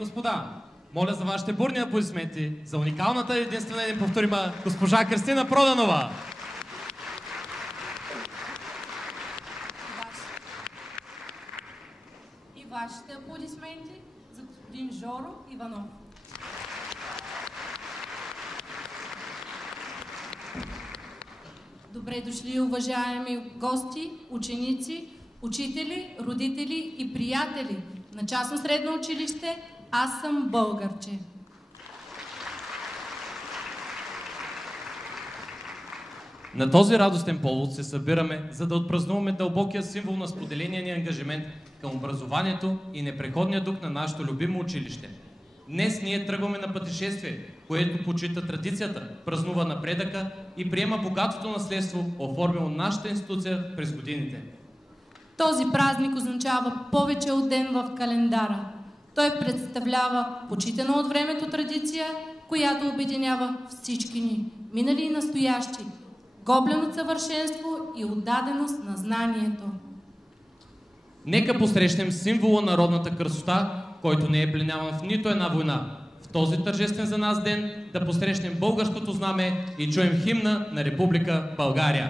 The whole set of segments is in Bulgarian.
господа, моля за вашите бурни аплодисменти за уникалната и единствена и неповторима госпожа Кристина Проданова. И вашите аплодисменти за господин Жоро Иванов. Добре дошли, уважаеми гости, ученици, учители, родители и приятели на частно средно училище Аз съм българче. На този радостен повод се събираме, за да отпразнуваме дълбокия символ на споделения ни ангажимент към образованието и непреходния дух на нашето любимо училище. Днес ние тръгваме на пътешествие, което почита традицията, празнува напредъка и приема богатото наследство, оформило нашата институция през годините. Този празник означава повече от ден в календара. Той представлява почитана от времето традиция, която обединява всички ни, минали и настоящи, гоблен от съвършенство и отдаденост на знанието. Нека посрещнем символа на народната красота, който не е пленяван в нито една война. В този тържествен за нас ден да посрещнем българското знаме и чуем химна на Република България.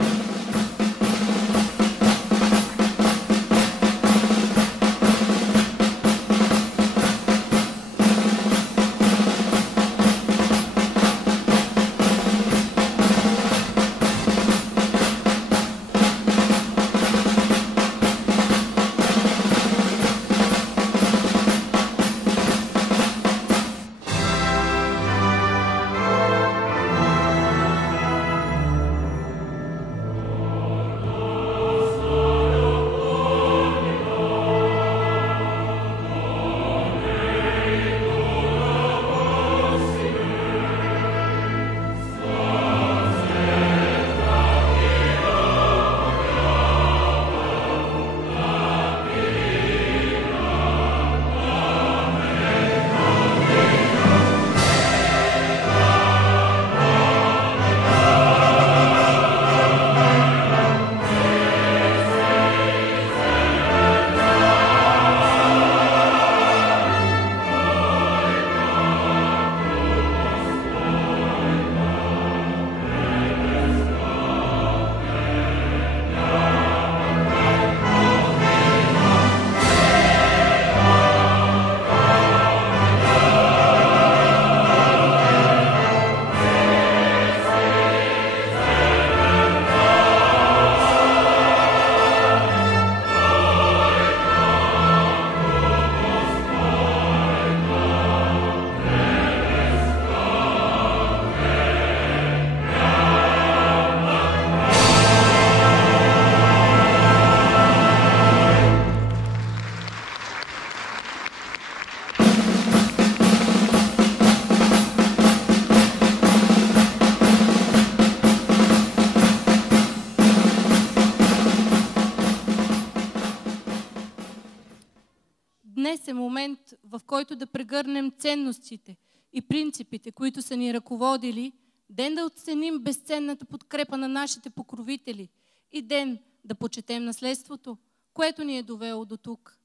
Днес е момент, в който да прегърнем ценностите и принципите, които са ни ръководили, ден да оценим безценната подкрепа на нашите покровители и ден да почетем наследството, което ни е довело до тук.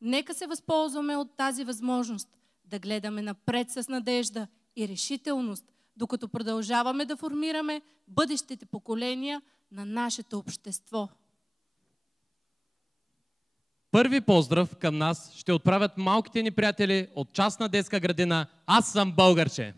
Нека се възползваме от тази възможност да гледаме напред с надежда и решителност, докато продължаваме да формираме бъдещите поколения на нашето общество. Първи поздрав към нас ще отправят малките ни приятели от частна детска градина Аз съм българче.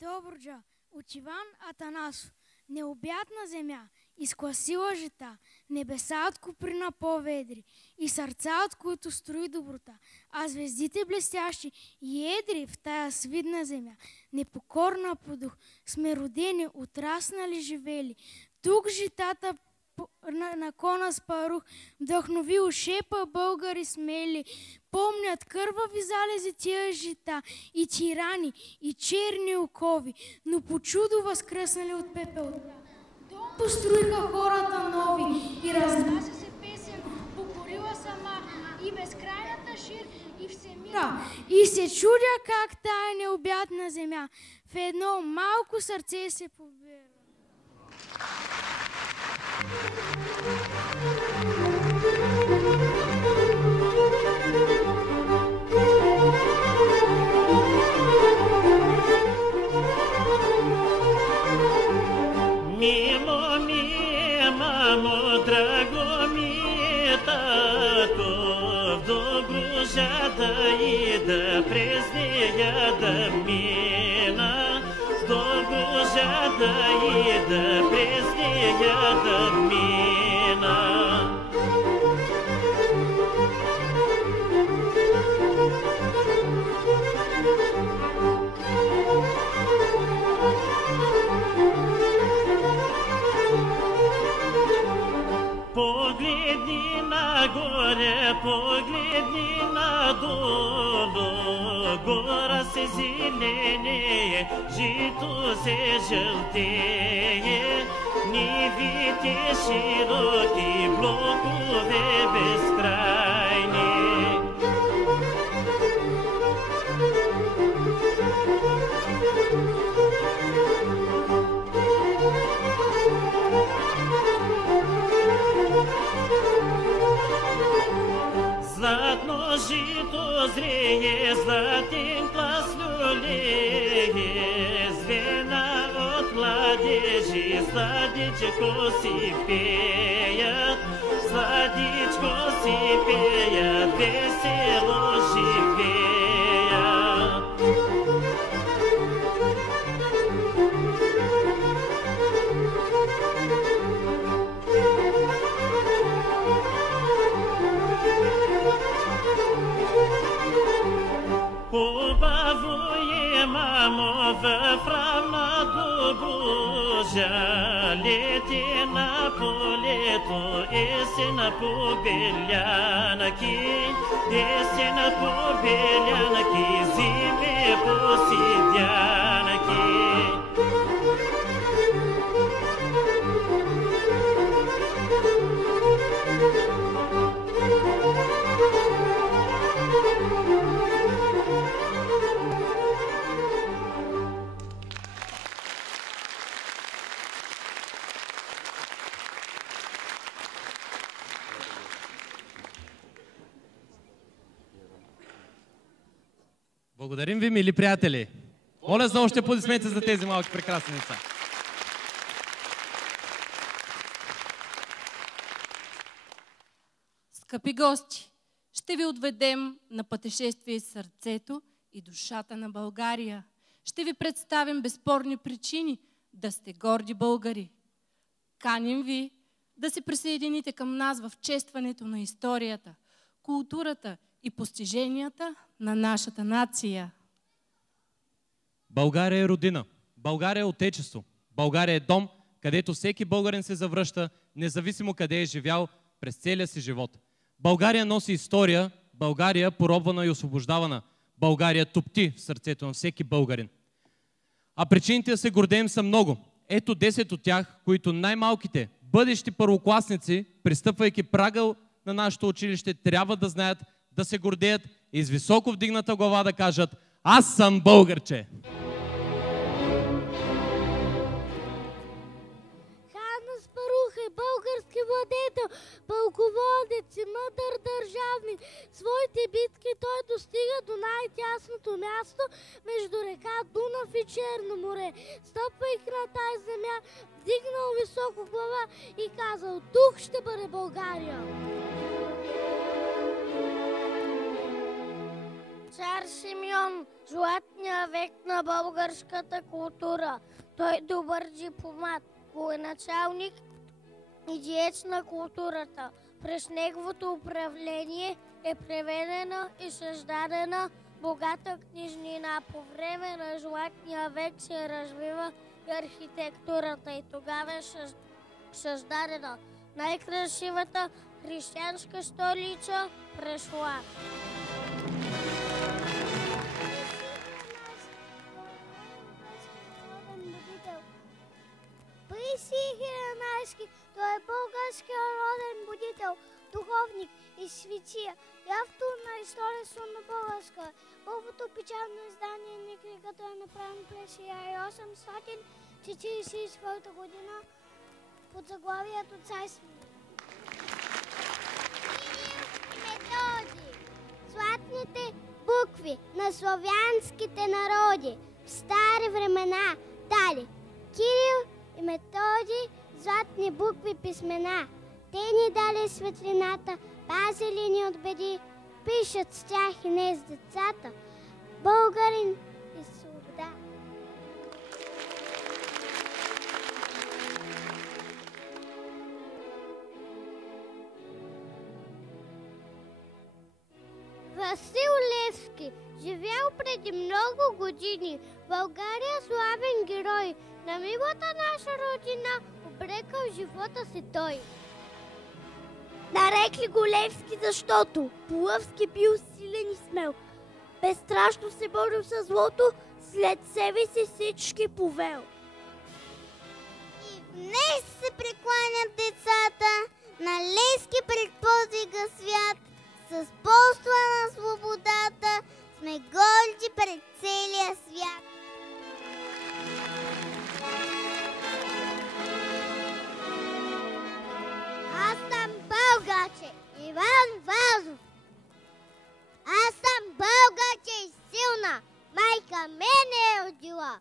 Добруджа, от Иван Атанасов, необятна земя, изкласила жета, небеса от куприна по-ведри и сърца, от които строи доброта, а звездите блестящи и едри в тая свидна земя, непокорна по дух, сме родени, отраснали, живели. Тук житата на кона Спарух, вдъхновил шепа българи смели, помнят кървави залези тия жита, и тирани, и черни окови, но по чудо възкръснали от пепел. Дом построиха хората нови и разнася се песен, покорила сама и безкрайната шир и всемира. И се чудя как тая необятна земя в едно малко сърце се побира. Мимо ми, мамо, драго ми, тато, в Добруджа да ида, през нея да мина, в Добруджа да ида, през нея да мина. Погледни нагоре, погледни надолу, гора се зеленее, жито се жълтее, нивите широки, блокове безкрайни. Златно жито зрее, златен клас люлее, звена от младежи, сладичко си пеят, сладичко си пеят, весело живеят. Хубаво е, мамо, в равна Добруджа, лети на полето, есена побелянки, есена побелянки, зиме посидянки. Благодарим ви, мили приятели! Моля за още аплодисменти за тези малки прекрасни деца. Скъпи гости, ще ви отведем на пътешествие с сърцето и душата на България. Ще ви представим безспорни причини да сте горди българи. Каним ви да се присъедините към нас в честването на историята, културата и постиженията на нашата нация. България е родина, България е отечество, България е дом, където всеки българин се завръща, независимо къде е живял през целия си живот. България носи история, България поробвана и освобождавана, България топти в сърцето на всеки българин. А причините да се гордеем са много. Ето 10 от тях, които най-малките, бъдещи първокласници, пристъпвайки прага на нашето училище, трябва да знаят, да се гордеят и с високо вдигната глава да кажат: аз съм българче! Хан Аспарух е български владетел, пълководец и мъдър държавник. Своите битки той достига до най-тясното място между река Дунав и Черно море. Стъпвайки на тази земя, вдигнал високо глава и казал: тук ще бъде България. Цар Симеон, златния век на българската култура. Той добър дипломат, военачалник и деец на културата. През неговото управление е преведена и създадена богата книжнина. По време на златния век се развива и архитектурата и тогава е създадена най-красивата християнска столица пришла. Паисий Хиленарски, той е българския народен будител, духовник и светия и автор на историята на българска. Първото печатно издание на книгата е направено през 1844 година под заглавието Царство. Методи, златните букви на славянските народи в стари времена дали Кирил и Методи златни букви писмена. Те ни дали светлината, пазили ни от беди, пишат с тях и не с децата. Българин и свобода. Васил Левски живял преди много години. България славен герой. На милата наша родина обрекал живота си той. Нарекли го Левски, защото по-лъвски бил силен и смел. Безстрашно се борил със злото, след себе си всички повел. И днес се прекланят децата на Левски пред подвига свят. С полства на свободата сме горди пред целия свят. Аз съм българче Иван Вазов. Аз съм българче и силна, майка мене е родила.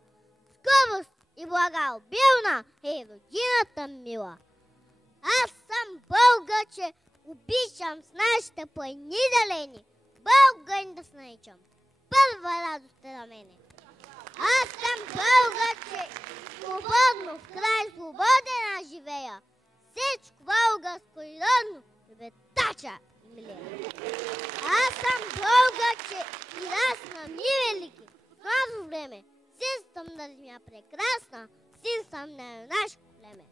Скъпост и благообилна е родината мила. Аз съм българче, обичам с нашите планини далени, българин да се наричам. Първа радост е на мене. Аз съм българче, свободно в край свободена живея. Всичко българско и родно, любетача и милея. Аз съм българче и раз на ми велики. В ново време, син съм на земя прекрасна, син съм на юнашко племе.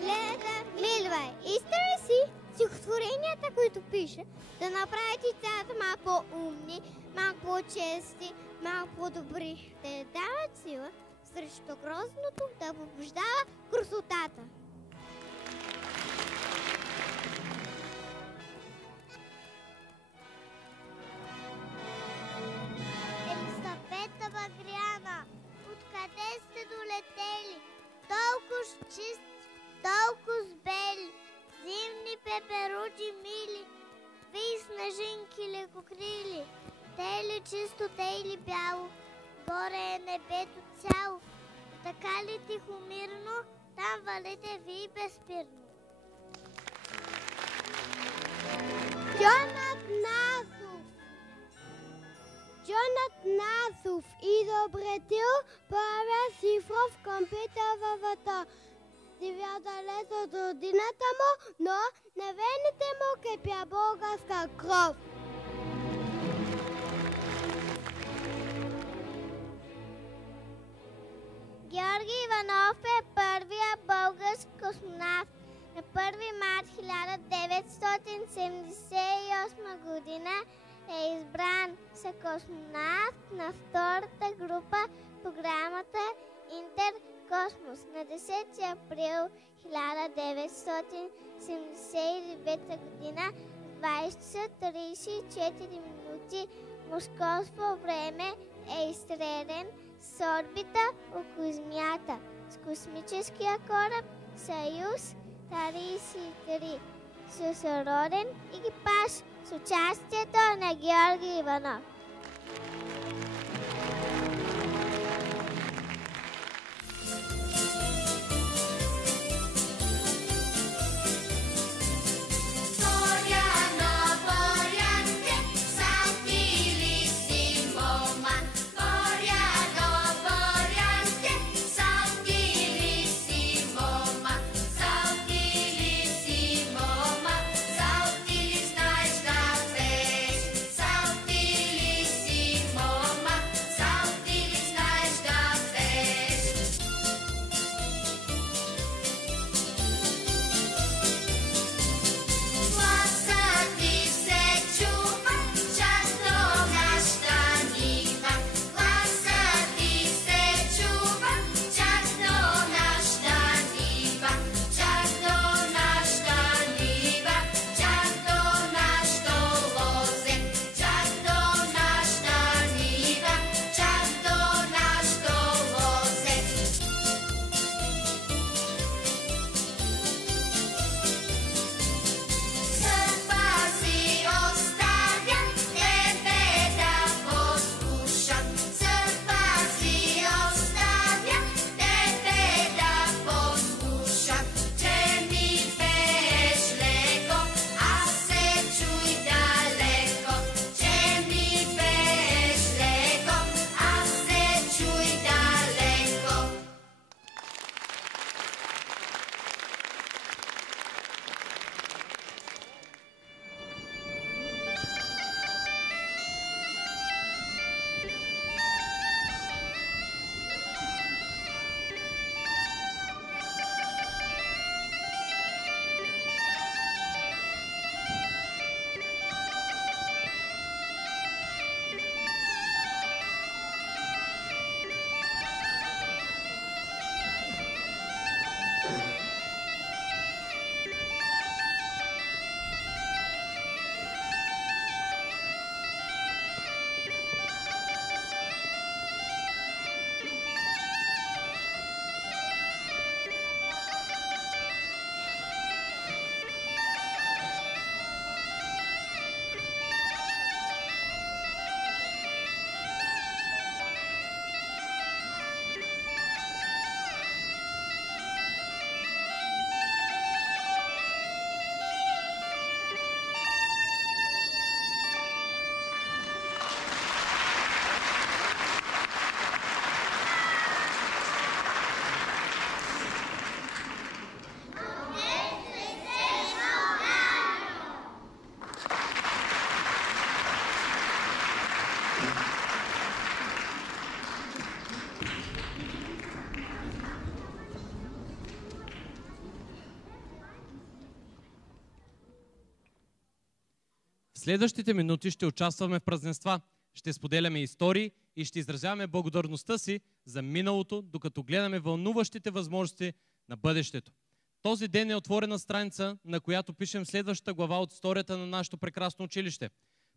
Гледа, милвай, иска ли си стихотворенията, които пише, да направите децата малко по-умни, малко по-чести, малко по-добри, да дават сила срещу грозното, да побеждава красотата. Елисавета Багряна, откъде сте долетели? Толкова чисти, толкова бели, зимни пеперуди мили, вие снежинки лекокрили, те ли чисто, те ли бяло, горе е небето цяло, така ли тихомирно, там валите ви безспирно. Джонат Насов и Добретил правя Сифров компютър във вата. Девята лет от родината му, но на вените му кипя българска кров. Георги Иванов е първия български космонавт. На 1 март 1978 година е избран за космонавт на втората група в програмата Интеркосмос. На 10 април 1979 година в 20:34 минути московско време е изстрелян с орбита около Земята с космическия кораб Съюз 33 с роден екипаж с участието на Георги Иванов. Saltilissimo, следващите минути ще участваме в празненства, ще споделяме истории и ще изразяваме благодарността си за миналото, докато гледаме вълнуващите възможности на бъдещето. Този ден е отворена страница, на която пишем следващата глава от историята на нашето прекрасно училище.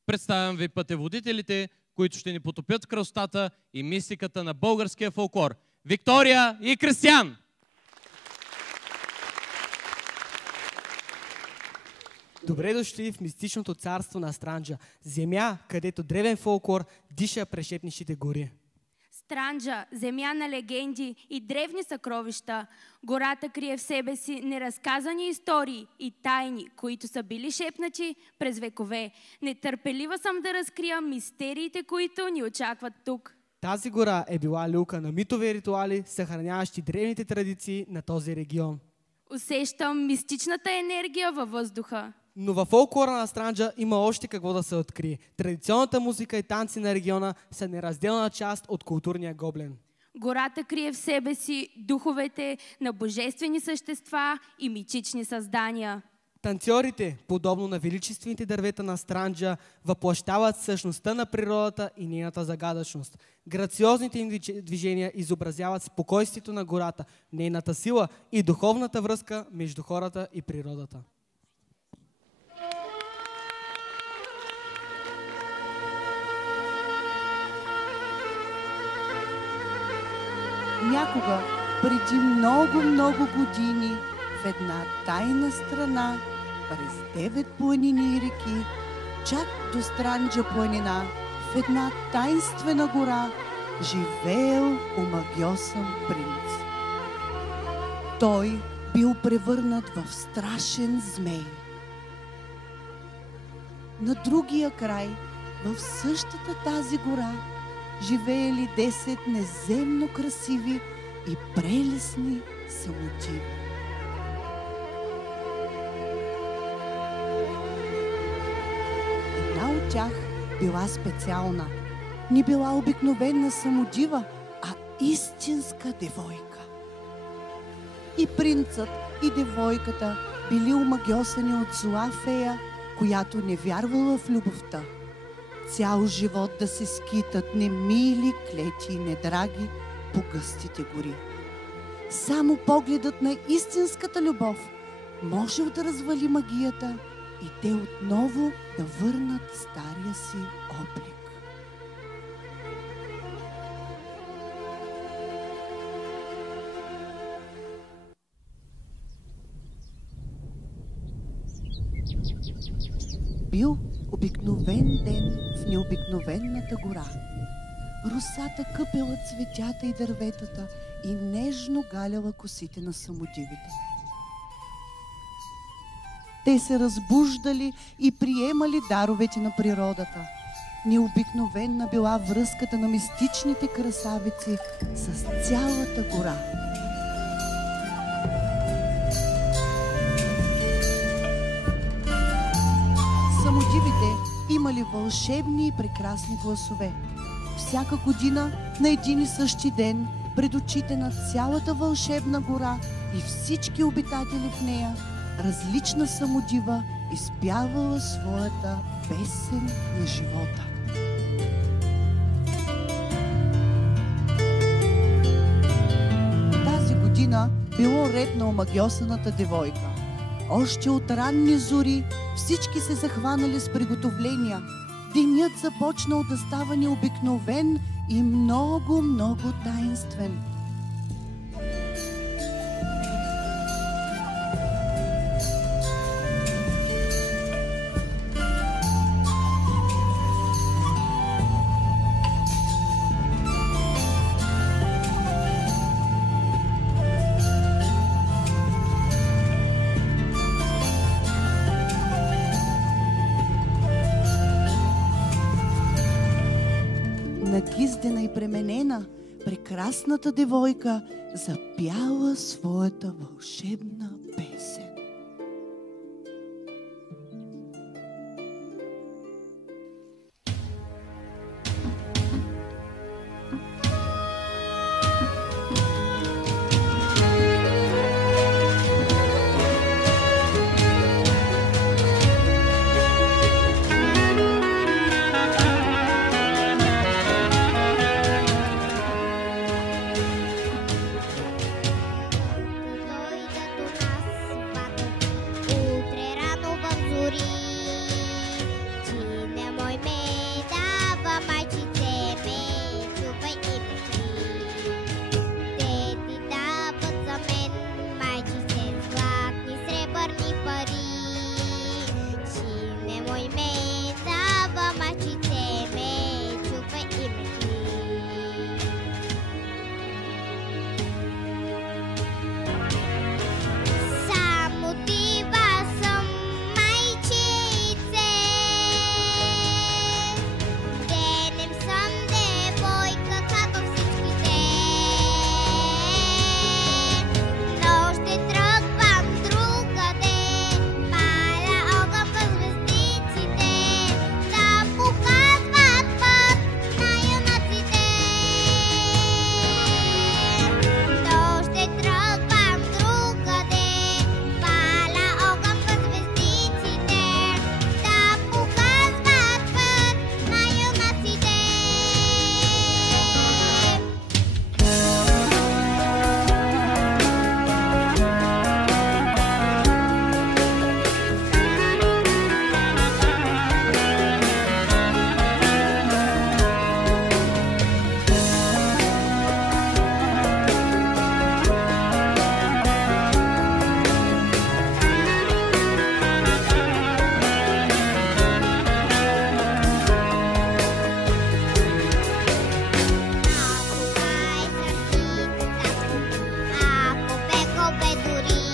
Представям ви пътеводителите, които ще ни потопят в красотата и мистиката на българския фолклор. Виктория и Кристиян! Добре дошли в мистичното царство на Странджа, земя, където древен фолклор диша прešепнещите гори. Странджа, земя на легенди и древни съкровища. Гората крие в себе си неразказани истории и тайни, които са били шепнати през векове. Нетърпелива съм да разкрия мистериите, които ни очакват тук. Тази гора е била люлка на митови ритуали, съхраняващи древните традиции на този регион. Усещам мистичната енергия във въздуха. Но във фолклора на Странджа има още какво да се открие. Традиционната музика и танци на региона са неразделна част от културния гоблен. Гората крие в себе си духовете на божествени същества и митични създания. Танцорите, подобно на величествените дървета на Странджа, въплъщават същността на природата и нейната загадъчност. Грациозните им движения изобразяват спокойствието на гората, нейната сила и духовната връзка между хората и природата. Някога, преди много години, в една тайна страна, през 9 планини и реки, чак до Странджа планина, в една тайнствена гора, живеел омагьосан принц. Той бил превърнат в страшен змей. На другия край, в същата тази гора, живеели 10 неземно красиви и прелесни самотиви. Една от тях била специална. Не била обикновена самодива, а истинска девойка. И принцът, и девойката били омагьосани от зла фея, която не вярвала в любовта. Цял живот да се скитат немили, клети и недраги по гъстите гори. Само погледът на истинската любов можел да развали магията и те отново да върнат стария си облик. Бил обикновен ден в необикновената гора. Росата къпела цветята и дърветата и нежно галяла косите на самодивите. Те се разбуждали и приемали даровете на природата. Необикновена била връзката на мистичните красавици с цялата гора. Самодивите имали вълшебни и прекрасни гласове. Всяка година на един и същи ден пред очите на цялата вълшебна гора и всички обитатели в нея, различна самодива изпявала своята песен на живота. Тази година било ред на омагьосаната девойка. Още от ранни зори всички се захванали с приготовления. Денят започнал да става необикновен и много таинствен. Нагиздена и пременена, прекрасната девойка запяла своята вълшебна песен. пари. Сине мой ме дава мачите ме, чупа и ме хли. Само дива съм, майчице, денем съм девойка като всичките, но ще тръгвам другаде, паля огън по звездиците, да показват път на юнаците. Но ще тръгвам другаде, паля огън по звездиците, да показват път на юнаците. Ако беко бе дори,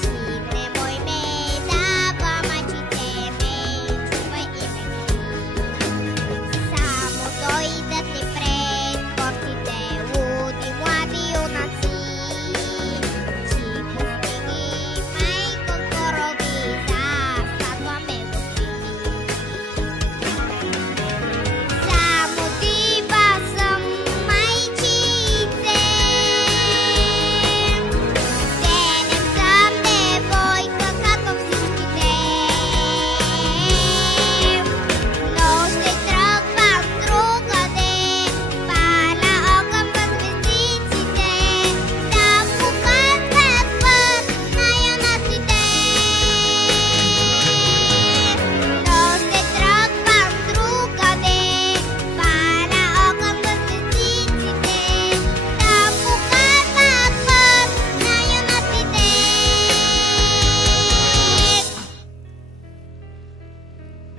сине мой ме дава мачите ме, чупа и ме хли. Само дойдат ли пред портите луди млади юнаци, чи пустини майко корови, заследваме гости. Само дива съм, майчице, денем съм девойка като всичките, но ще тръгвам другаде, паля огън по звездиците, да показват път на юнаците. Но ще тръгвам другаде, паля огън по звездиците, да показват път на юнаците.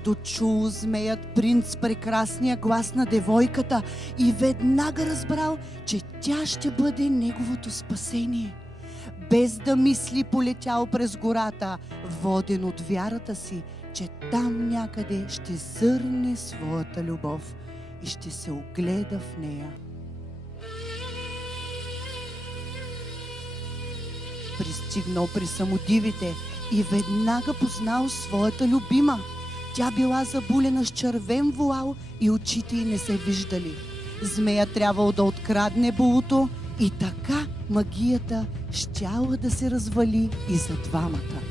Дочул змеят принц прекрасния глас на девойката и веднага разбрал, че тя ще бъде неговото спасение. Без да мисли, полетял през гората, воден от вярата си, че там някъде ще зърне своята любов и ще се огледа в нея. Пристигнал при самодивите и веднага познал своята любима. Тя била забулена с червен вуал и очите й не се виждали. Змея трябвало да открадне булото и така магията щяла да се развали и за двамата.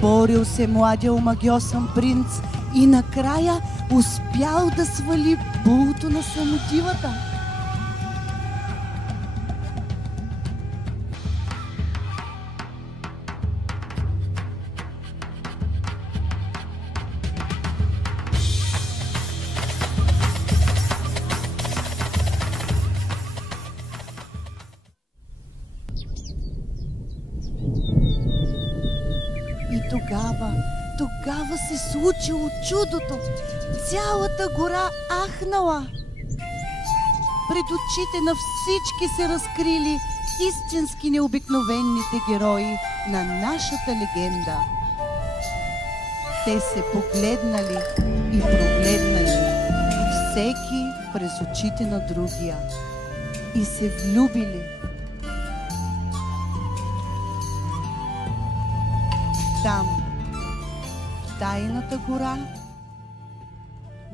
Борил се младия омагьосан принц и накрая успял да свали булото на самодивата. И тогава се случило чудото. Цялата гора ахнала. Пред очите на всички се разкрили истински необикновените герои на нашата легенда. Те се погледнали и прогледнали, всеки през очите на другия, и се влюбили. Там, в тайната гора,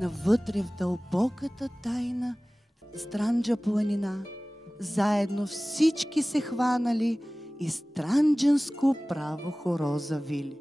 навътре в дълбоката тайна Странджа планина, заедно всички се хванали и странджанско право хоро завили.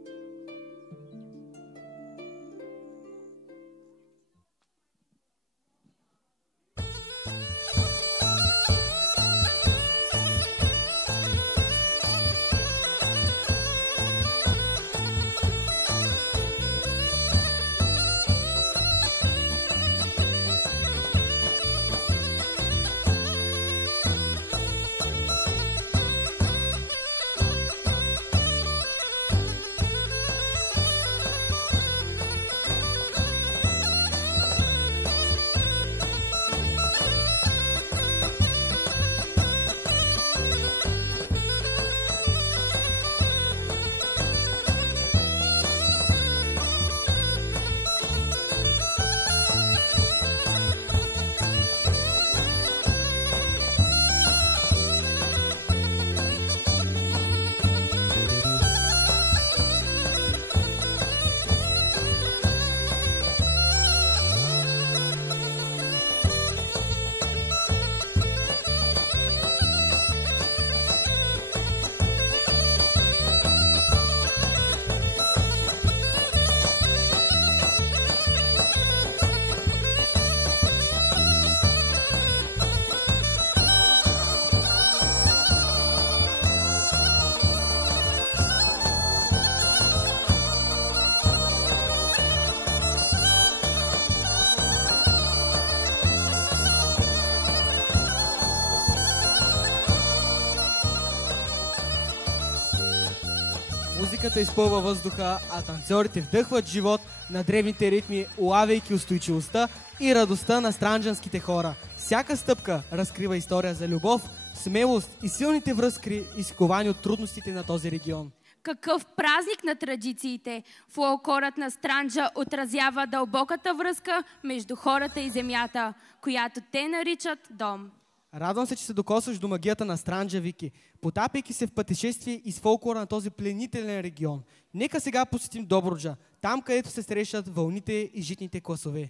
Музиката изпълва въздуха, а танцорите вдъхват живот на древните ритми, улавяйки устойчивостта и радостта на странджанските хора. Всяка стъпка разкрива история за любов, смелост и силните връзки, изковани от трудностите на този регион. Какъв празник на традициите! Фолклорът на Странджа отразява дълбоката връзка между хората и земята, която те наричат дом. Радвам се, че се докосваш до магията на Странджа, Вики, потапяйки се в пътешествие из фолклора на този пленителен регион. Нека сега посетим Добруджа, там където се срещат вълните и житните класове.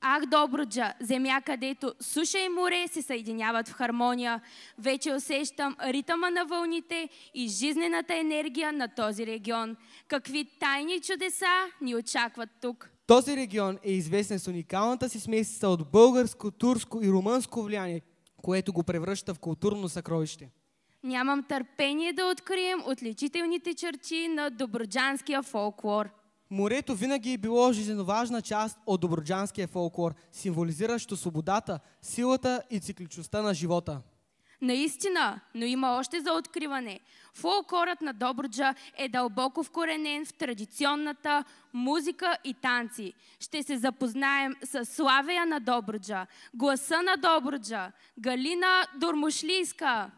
Ах, Добруджа, земя, където суша и море се съединяват в хармония. Вече усещам ритъма на вълните и жизнената енергия на този регион. Какви тайни чудеса ни очакват тук. Този регион е известен с уникалната си смесица от българско, турско и румънско влияние, което го превръща в културно съкровище. Нямам търпение да открием отличителните черти на добруджанския фолклор. Морето винаги е било жизненоважна част от добруджанския фолклор, символизиращо свободата, силата и цикличността на живота. Наистина, но има още за откриване. Фолклорът на Добруджа е дълбоко вкоренен в традиционната музика и танци. Ще се запознаем с славея на Добруджа, гласа на Добруджа, Галина Дормушлийска.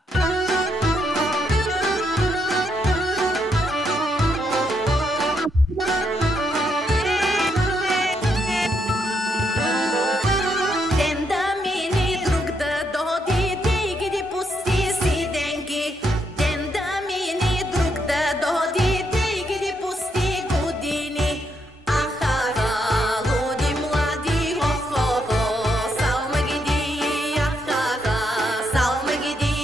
Salma gidi,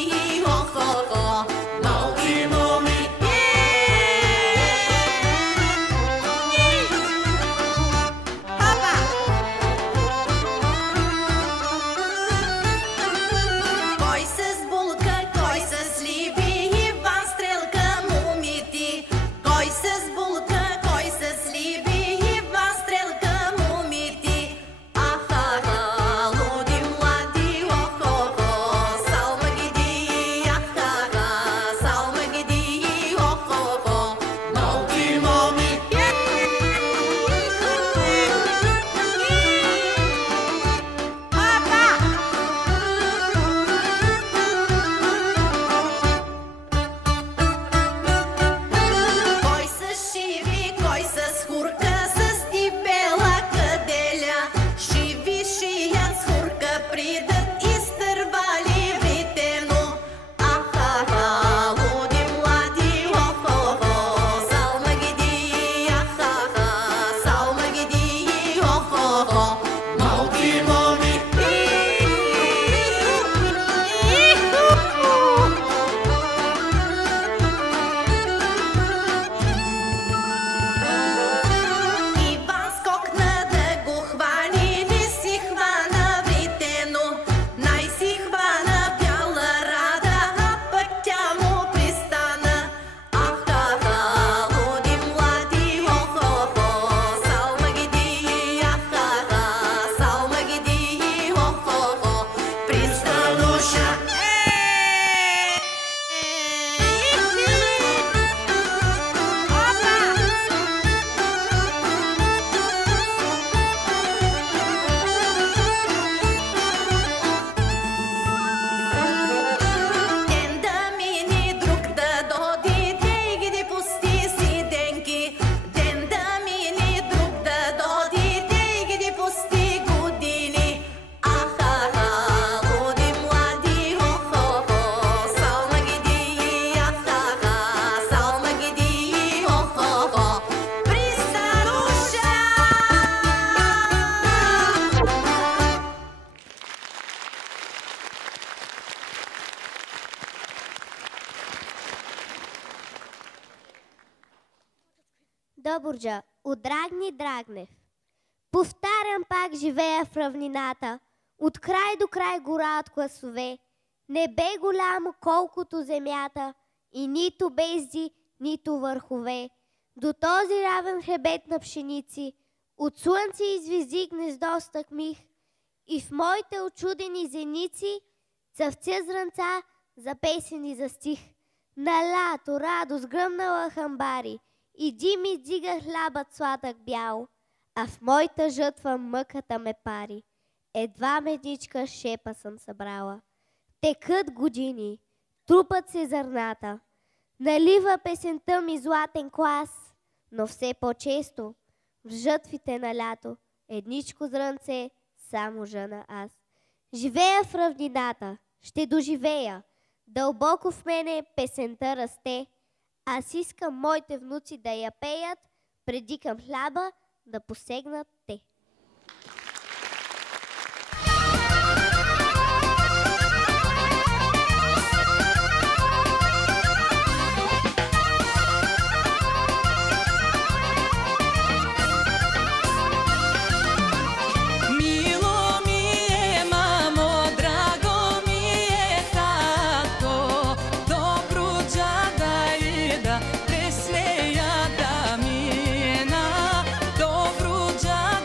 Добруджа, от Драгни Драгнев. Повтарям пак, живея в равнината, от край до край гора от класове. Небе голямо колкото земята и нито безди, нито върхове. До този равен хребет на пшеници, от слънце и звезди гнездо стъкмих и в моите очудени зеници цъвця зранца за песен и за стих. На лято радост гръмнала хамбари и дим издига хлябът сладък бял, а в моята жътва мъката ме пари. Едва медичка шепа съм събрала. Текат години, трупат се зърната, налива песента ми златен клас, но все по-често в жътвите на лято едничко зрънце само жъна аз. Живея в равнината, ще доживея, дълбоко в мене песента расте. Аз искам моите внуци да я пеят, преди към хляба да посегнат те. Добруджа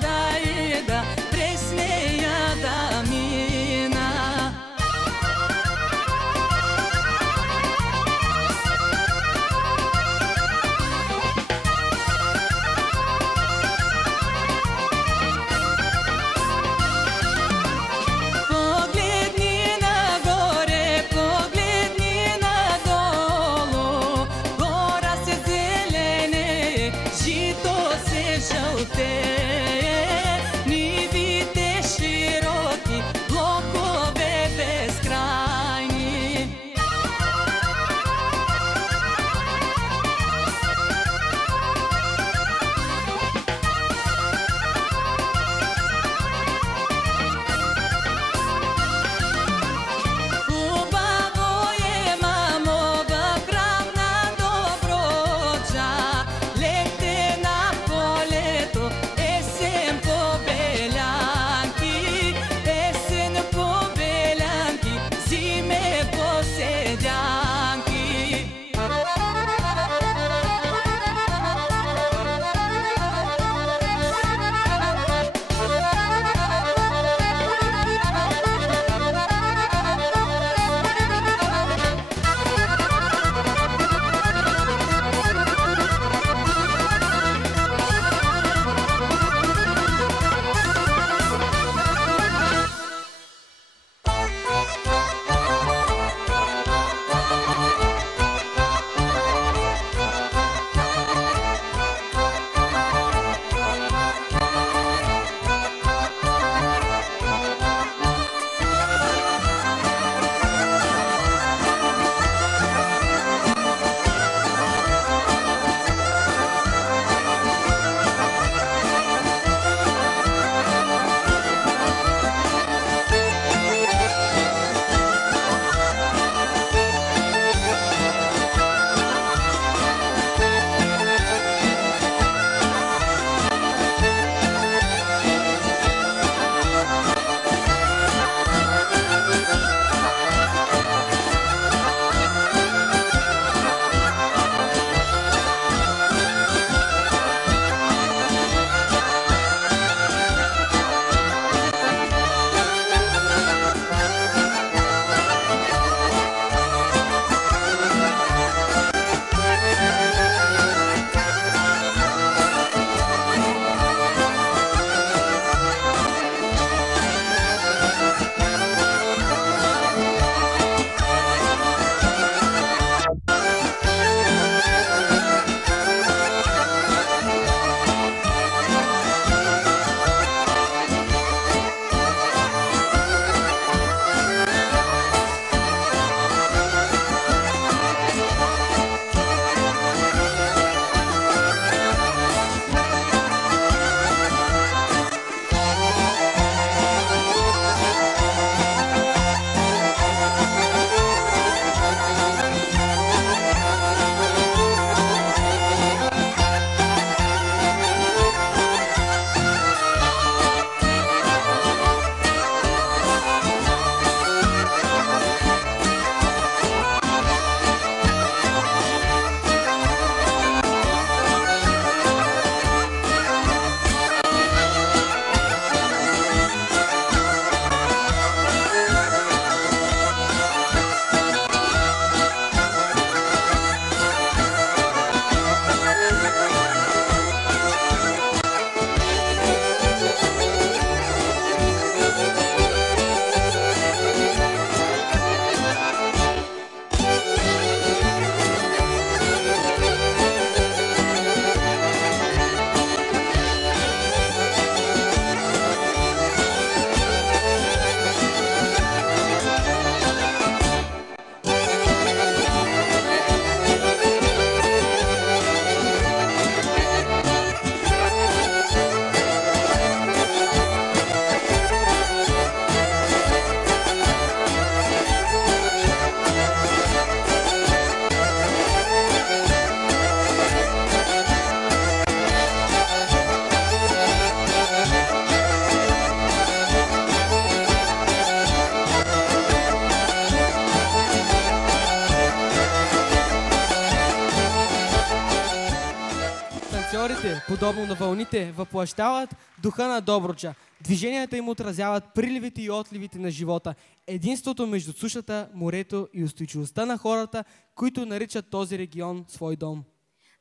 Танцорите, подобно на вълните, въплъщават духа на Добруджа. Движенията им отразяват приливите и отливите на живота, единството между сушата, морето и устойчивостта на хората, които наричат този регион свой дом.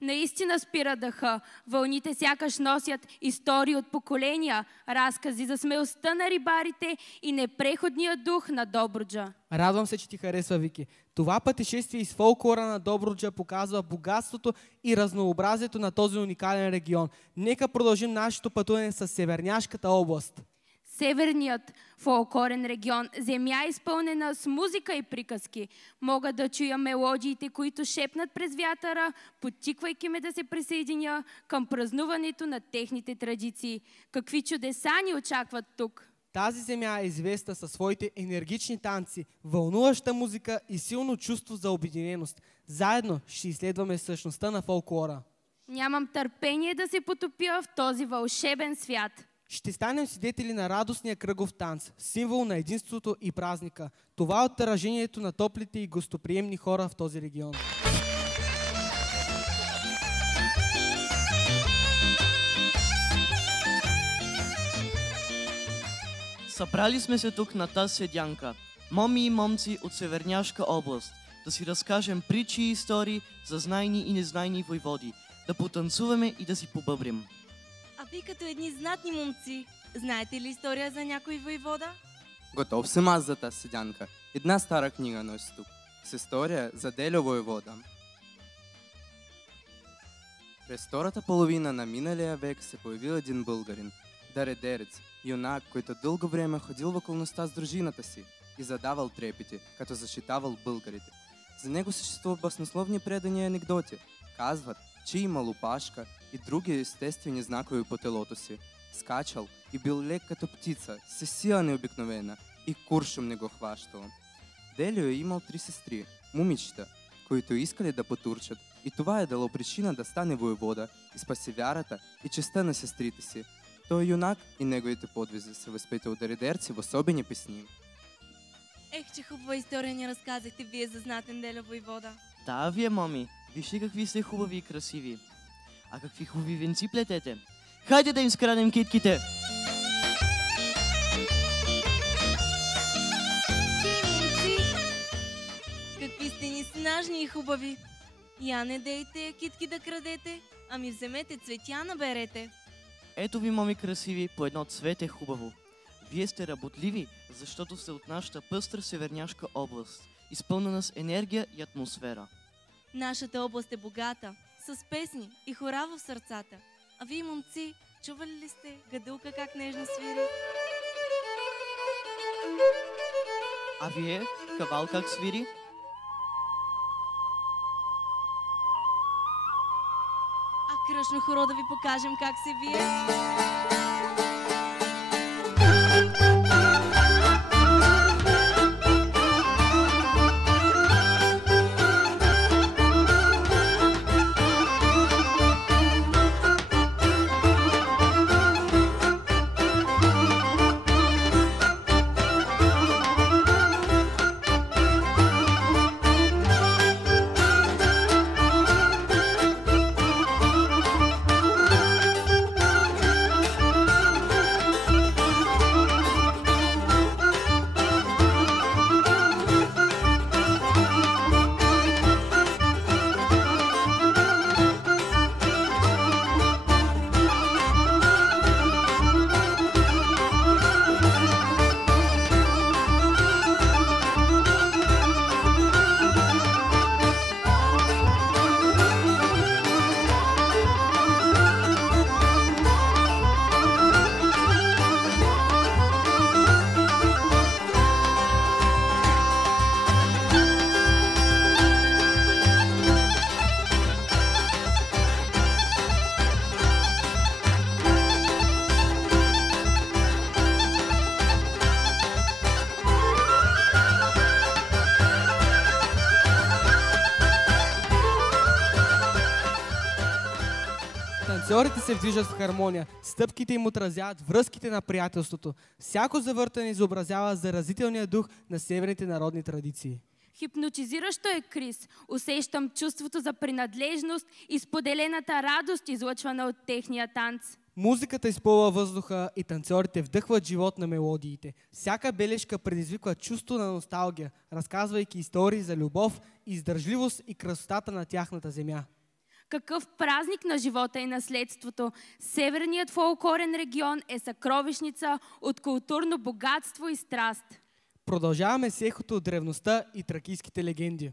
Наистина спира дъха. Вълните сякаш носят истории от поколения, разкази за смелостта на рибарите и непреходния дух на Добруджа. Радвам се, че ти харесва, Вики. Това пътешествие из фолклора на Добруджа показва богатството и разнообразието на този уникален регион. Нека продължим нашето пътуване с Северняшката област. Северният фолклорен регион, земя изпълнена с музика и приказки. Мога да чуя мелодиите, които шепнат през вятъра, подтиквайки ме да се присъединя към празнуването на техните традиции. Какви чудеса ни очакват тук! Тази земя е известна със своите енергични танци, вълнуваща музика и силно чувство за обединеност. Заедно ще изследваме същността на фолклора. Нямам търпение да се потопя в този вълшебен свят. Ще станем свидетели на радостния кръгов танц, символ на единството и празника. Това е отражението на топлите и гостоприемни хора в този регион. Събрали сме се тук на тази седянка, моми и момци от Северняшка област, да си разкажем притчи и истории за знайни и незнайни войводи, да потанцуваме и да си побъбрим. А ви като едни знатни момци, знаете ли история за някой войвода? Готов съм аз за тази седянка. Една стара книга носи тук, с история за Делю войвода. През втората половина на миналия век се появил един българин, даредерец, юнак, който дълго време ходил в околността с дружината си и задавал трепети, като защитавал българите. За него съществуват баснословни предани и анекдоти. Казват, че имал опашка и други естествени знакови по телото си. Скачал и бил лек като птица, с сила необикновена и куршум не го хващал. Делю е имал 3 сестри, момичета, които искали да потурчат, и това е дало причина да стане войвода и спаси вярата и честта на сестрите си. Той юнак и неговите подвизи са възпети от даредерци в особени песни. Ех, че хубава история ни разказахте вие за знатен Делю войвода. Да, вие, моми, вижте какви сте хубави и красиви. А какви хубави венци плетете. Хайде да им скрадем китките! Какви сте ни снажни и хубави! Я не дейте китки да крадете, ами вземете цветя наберете. Ето ви, моми красиви, по едно цвете хубаво. Вие сте работливи, защото сте от нашата пъстра Северняшка област, изпълнена с енергия и атмосфера. Нашата област е богата, с песни и хора в сърцата. А вие, момци, чували ли сте гадулка как нежно свири? А вие, кавал как свири? А кръшно хоро да ви покажем как се вие. Танцорите се движат в хармония, стъпките им отразяват връзките на приятелството. Всяко завъртане изобразява заразителния дух на северните народни традиции. Хипнотизиращо е, Крис. Усещам чувството за принадлежност и споделената радост, излъчвана от техния танц. Музиката изпълва въздуха и танцорите вдъхват живот на мелодиите. Всяка бележка предизвиква чувство на носталгия, разказвайки истории за любов, издържливост и красотата на тяхната земя. Какъв празник на живота и наследството! Северният фолклорен регион е съкровищница от културно богатство и страст. Продължаваме с ехото от древността и тракийските легенди.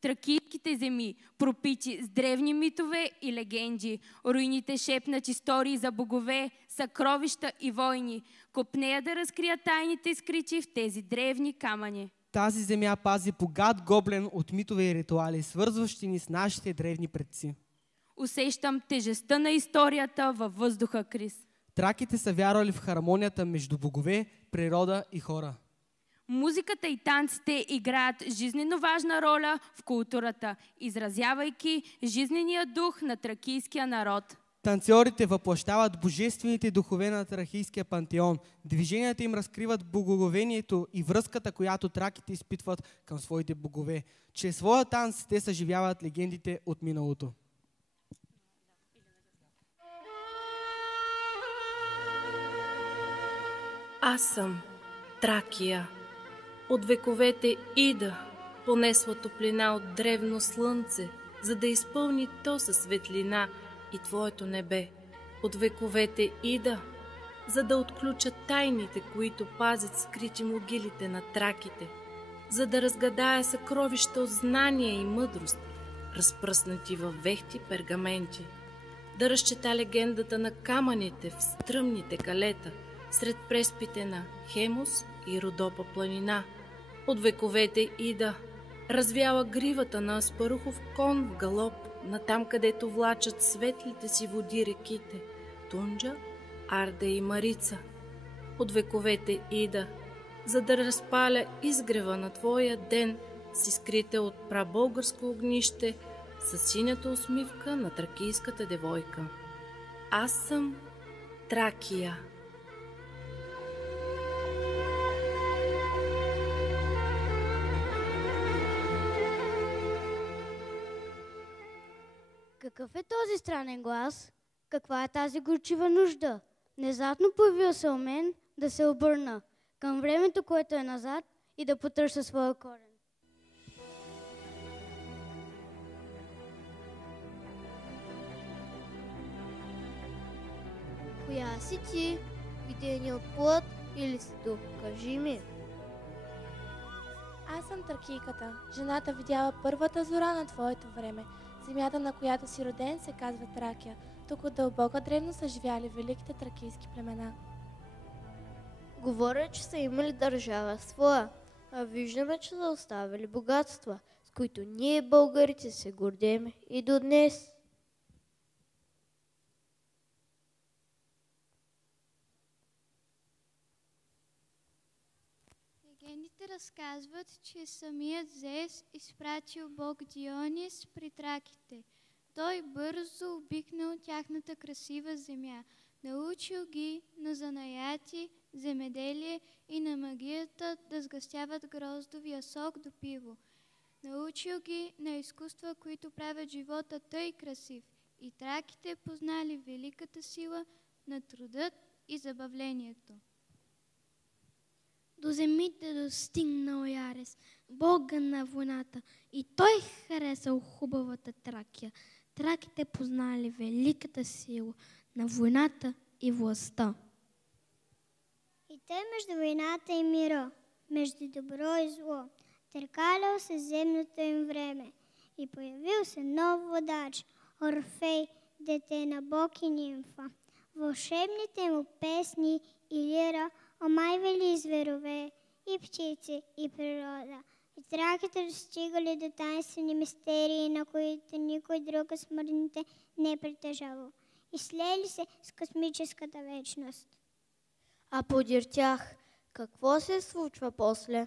Тракийските земи, пропити с древни митове и легенди, руините шепнат истории за богове, съкровища и войни, копнея да разкрият тайните скрити в тези древни камъни. Тази земя пази богат гоблен от митове и ритуали, свързващи ни с нашите древни предци. Усещам тежестта на историята във въздуха, Крис. Траките са вярвали в хармонията между богове, природа и хора. Музиката и танците играят жизненно важна роля в културата, изразявайки жизнения дух на тракийския народ. Танцорите въплащават божествените духове на тракийския пантеон. Движенията им разкриват боговението и връзката, която траките изпитват към своите богове. Чрез своя танц те съживяват легендите от миналото. Аз съм Тракия. От вековете Ида понесла топлина от древно слънце, за да изпълни то със светлина и твоето небе. От вековете Ида, за да отключат тайните, които пазят скрити могилите на траките, за да разгадая съкровища от знание и мъдрост, разпръснати във вехти пергаменти, да разчета легендата на камъните в стръмните калета, сред преспите на Хемус и Родопа планина. От вековете Ида развяла гривата на Аспарухов кон в галоп, натам където влачат светлите си води реките Тунджа, Арда и Марица. От вековете Ида, за да разпаля изгрева на твоя ден, си скрите от прабългарско огнище със синята усмивка на тракийската девойка. Аз съм Тракия. Какъв е този странен глас? Каква е тази горчива нужда? Внезапно появил се у мен да се обърна към времето, което е назад и да потърся своя корен. Коя си ти? Видени от плът или си дух? Кажи ми. Аз съм тракийката, жената видяла първата зора на твоето време. Земята, на която си роден, се казва Тракия. Тук от дълбока древно са живяли великите тракийски племена. Говоря, че са имали държава своя, а виждаме, че са оставили богатства, с които ние, българите, се гордеем и до днес. Легендите разказват, че самият Зевс изпратил бог Дионис при траките. Той бързо обикнал тяхната красива земя, научил ги на занаяти, земеделие и на магията да сгъстяват гроздовия сок до пиво. Научил ги на изкуства, които правят живота тъй красив, и траките познали великата сила на трудът и забавлението. До земите достигнал Ярес, бога на войната, и той харесал хубавата Тракия. Траките познали великата сила на войната и властта. И той между войната и мира, между добро и зло, търкалял се земното им време и появил се нов водач, Орфей, дете на бог и нимфа. Вълшебните му песни и лира омайвали зверове, и птици, и природа. И траките достигали до тайнствени мистерии, на които никой друг от смъртните не притежавал. И слели се с космическата вечност. А подир тях, какво се случва после?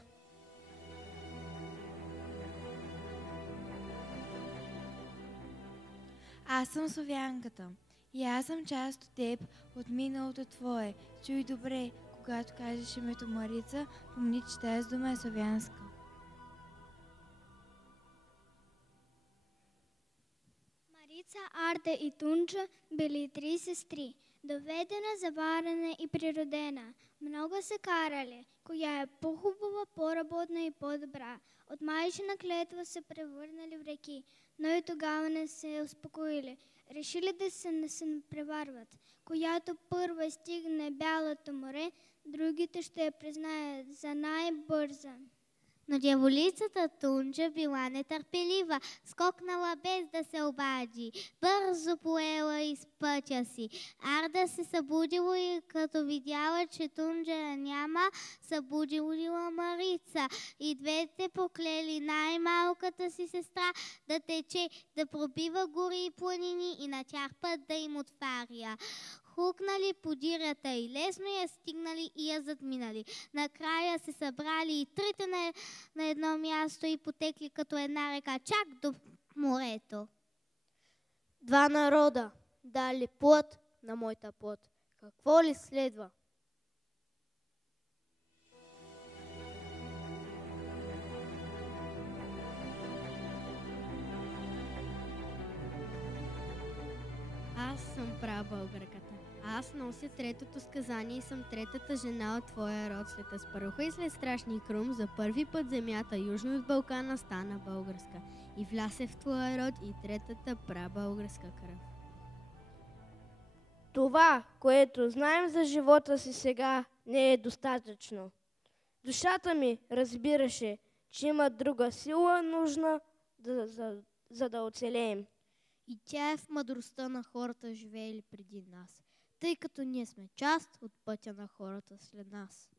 Аз съм Славянката и аз съм част от теб, от миналото твое. Чуй добре, когато кажеш името Марица, помни, че тази дума е славянска. Дяволица, Арда и Тунджа били 3 сестри. Доведена, заварена и природена. Много се карали, коя е по-хубава, по-работна и по-добра. От майчина клетва се превърнали в реки, но и тогава не се успокоили. Решили да се не се преварват. Която първа стигне Бялото море, другите ще я признаят за най-бърза. Но дяволицата Тунджа била нетърпелива, скокнала без да се обади, бързо поела из пътя си. Арда се събудила и като видяла, че Тунджа няма, събудила Марица. И двете поклели най-малката си сестра да тече, да пробива гори и планини и на тях път да им отваря. Хукнали подирята и лесно я стигнали и я задминали. Накрая се събрали и трите на едно място и потекли като една река чак до морето. Два народа дали плод на моята плод. Какво ли следва? Аз съм прабългарката. Аз нося третото сказание и съм третата жена от твоя род. След Аспаруха и след страшни Крум, за първи път земята южно от Балкана стана българска. И влясе в твоя род и третата прабългарска кръв. Това, което знаем за живота си сега, не е достатъчно. Душата ми разбираше, че има друга сила нужна, за да оцелеем. И тя е в мъдростта на хората, живеели преди нас, тъй като ние сме част от пътя на хората след нас.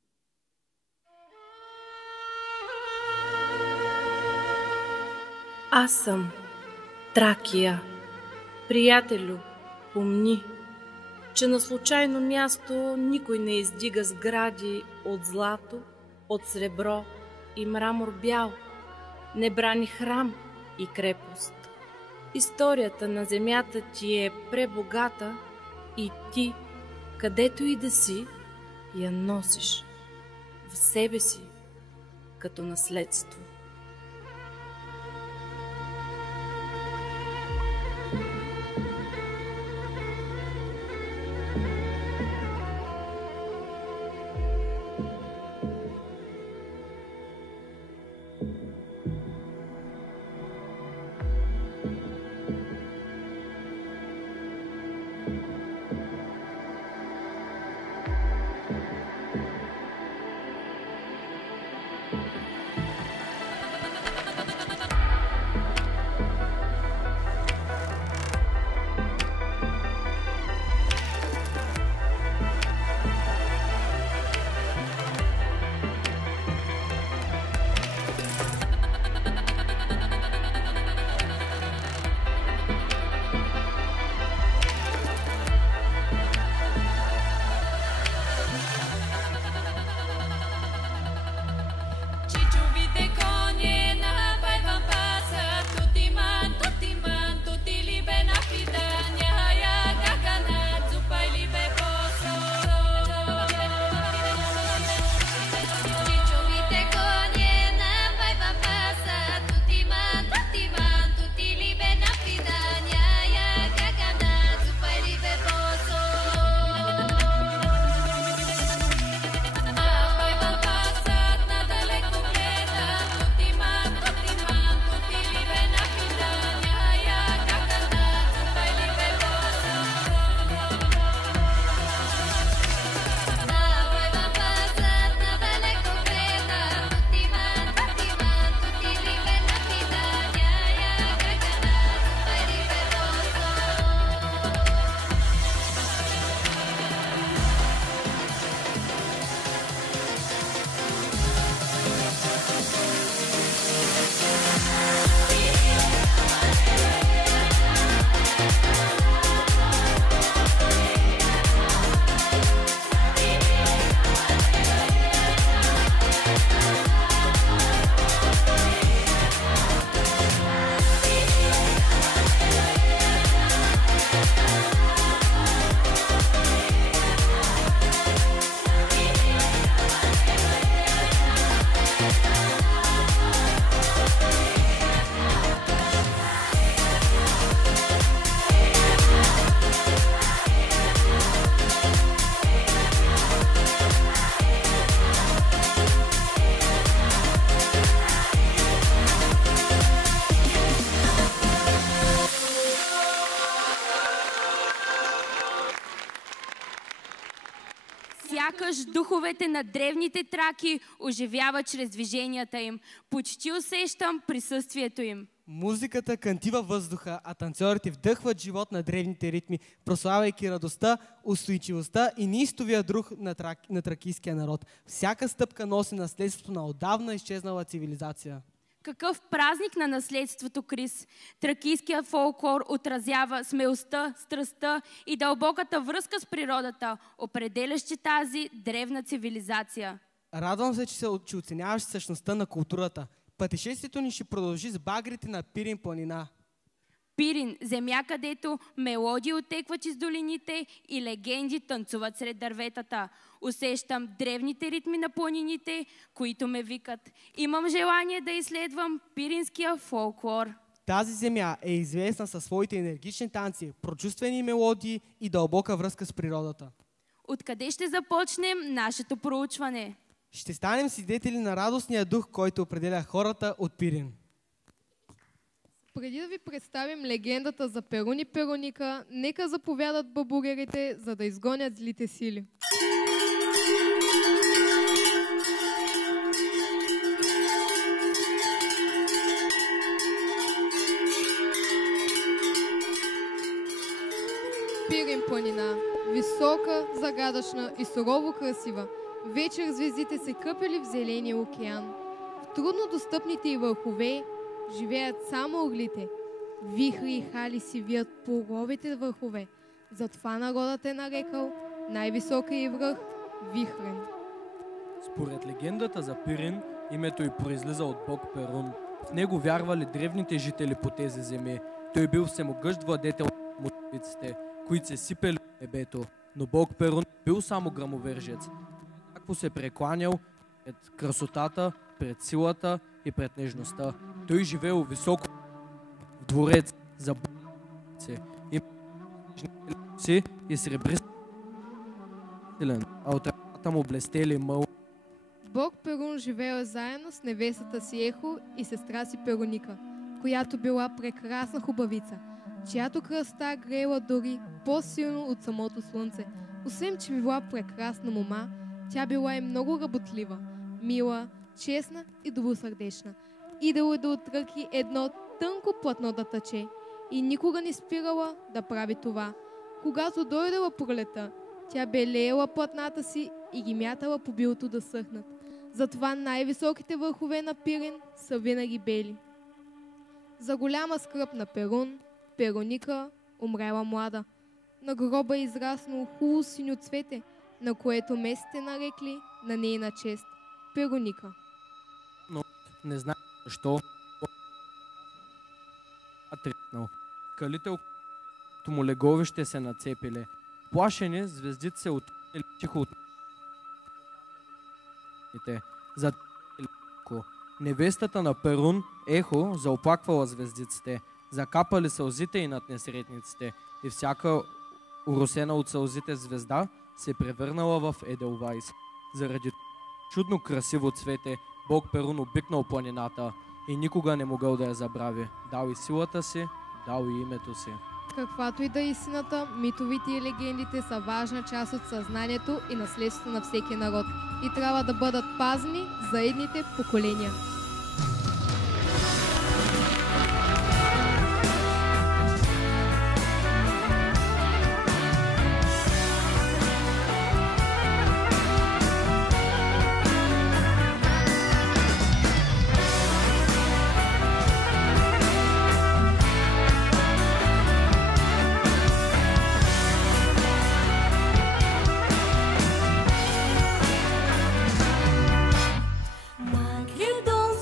Аз съм Тракия. Приятелю, помни, че на случайно място никой не издига сгради от злато, от сребро и мрамор бял, не брани храм и крепост. Историята на земята ти е пребогата и ти, където и да си, я носиш в себе си като наследство. Сякаш духовете на древните траки оживяват чрез движенията им. Почти усещам присъствието им. Музиката кантива въздуха, а танцорите вдъхват живот на древните ритми, прославяйки радостта, устойчивостта и неистовия дух на тракийския народ. Всяка стъпка носи наследството на отдавна изчезнала цивилизация. Какъв празник на наследството, Крис! Тракийският фолклор отразява смелостта, страстта и дълбоката връзка с природата, определящи тази древна цивилизация. Радвам се, че оценяваш същността на културата. Пътешествието ни ще продължи с багрите на Пирин планина. Пирин, земя, където мелодии отекват из долините и легенди танцуват сред дърветата. Усещам древните ритми на планините, които ме викат. Имам желание да изследвам пиринския фолклор. Тази земя е известна със своите енергични танци, прочувствени мелодии и дълбока връзка с природата. Откъде ще започнем нашето проучване? Ще станем свидетели на радостния дух, който определя хората от Пирин. Преди да ви представим легендата за Перун и Перуника, нека заповядат бабугерите, за да изгонят злите сили. Пирин планина. Висока, загадъчна и сурово красива. Вечер звездите се къпели в зеления океан. В трудно достъпните й върхове живеят само оглите. Вихри и хали си вият по ровите върхове. Затова народът е нарекал най-висока и връх Вихрен. Според легендата за Пирин, името й произлиза от бог Перун. В него вярвали древните жители по тези земи. Той бил всемогъщ владетел на мутавиците, които се сипели от небето. Но бог Перун бил само грамовержец. Ако се прекланял пред красотата, пред силата и пред нежността. Той живеел високо в дворец за богице. И сребрист, а от ръката му блестели мъл. Бог Перун живеел заедно с невестата си Ехо и сестра си Перуника, която била прекрасна хубавица, чиято красота греела дори по-силно от самото слънце. Освен, че била прекрасна мома, тя била и много работлива, мила, честна и добросърдечна. Идало да от ръки едно тънко платно да тъче и никога не спирала да прави това. Когато дойдела пролета, тя белеела платната си и ги мятала по билото да съхнат. Затова най-високите върхове на Пирин са винаги бели. За голяма скръб на Перун, Перуника умрела млада. На гроба е израснало хубаво синьо цвете, на което местите нарекли на нейна чест Перуника. Но не знам защо треснал. Скалите около му леговище се нацепиле. Плашени, звездите се отвили тихо от за невестата на Перун, Ехо, заоплаквала звездиците. Закапали сълзите и над несретниците и всяка уросена от сълзите звезда се превърнала в Еделвайс. Заради чудно красиво цвете, бог Перун обикнал планината и никога не могъл да я забрави. Дал и силата си, дал и името си. Каквато и да е истината, митовите и легендите са важна част от съзнанието и наследството на всеки народ и трябва да бъдат пазени за едните поколения. Magledon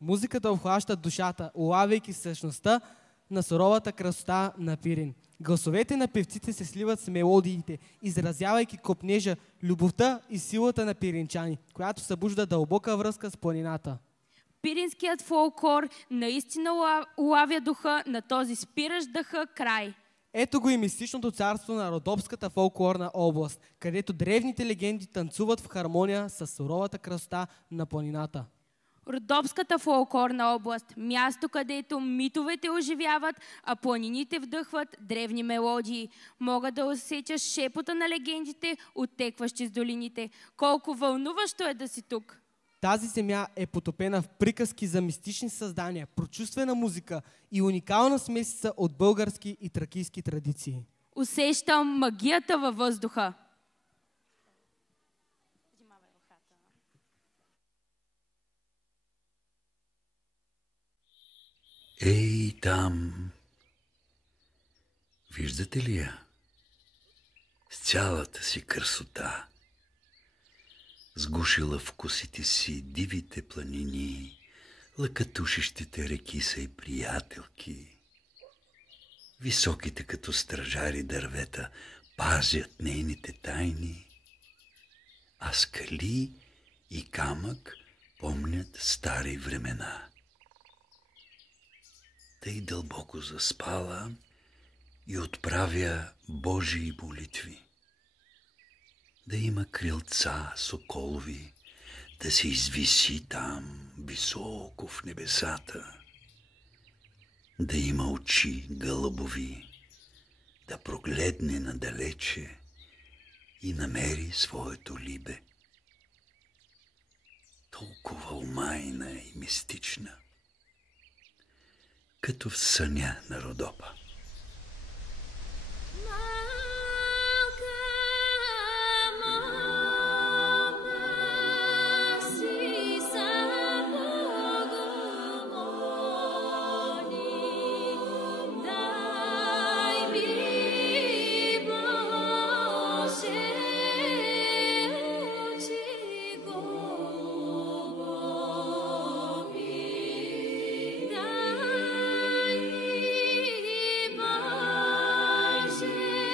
Музиката обхваща душата, улавяйки същността на суровата красота на Пирин. Гласовете на певците се сливат с мелодиите, изразявайки копнежа, любовта и силата на пиринчани, която събужда дълбока връзка с планината. Пиринският фолклор наистина улавя духа на този спиращ дъха край. Ето го и мистичното царство на Родопската фолклорна област, където древните легенди танцуват в хармония с суровата красота на планината. Родопската фолклорна област, място където митовете оживяват, а планините вдъхват древни мелодии. Мога да усечаш шепота на легендите, оттекващи с долините. Колко вълнуващо е да си тук! Тази земя е потопена в приказки за мистични създания, прочувствена музика и уникална смесица от български и тракийски традиции. Усещам магията във въздуха. Ей, там! Виждате ли я? С цялата си красота. Сгушила в косите си дивите планини, лъкатушещите реки са и приятелки. Високите като стражари дървета пазят нейните тайни, а скали и камък помнят стари времена. Тъй дълбоко заспала и отправя Божии молитви. Да има крилца соколови, да се извиси там високо в небесата, да има очи гълъбови, да прогледне надалече и намери своето либе. Толкова умайна и мистична, като в съня на Родопа. Дай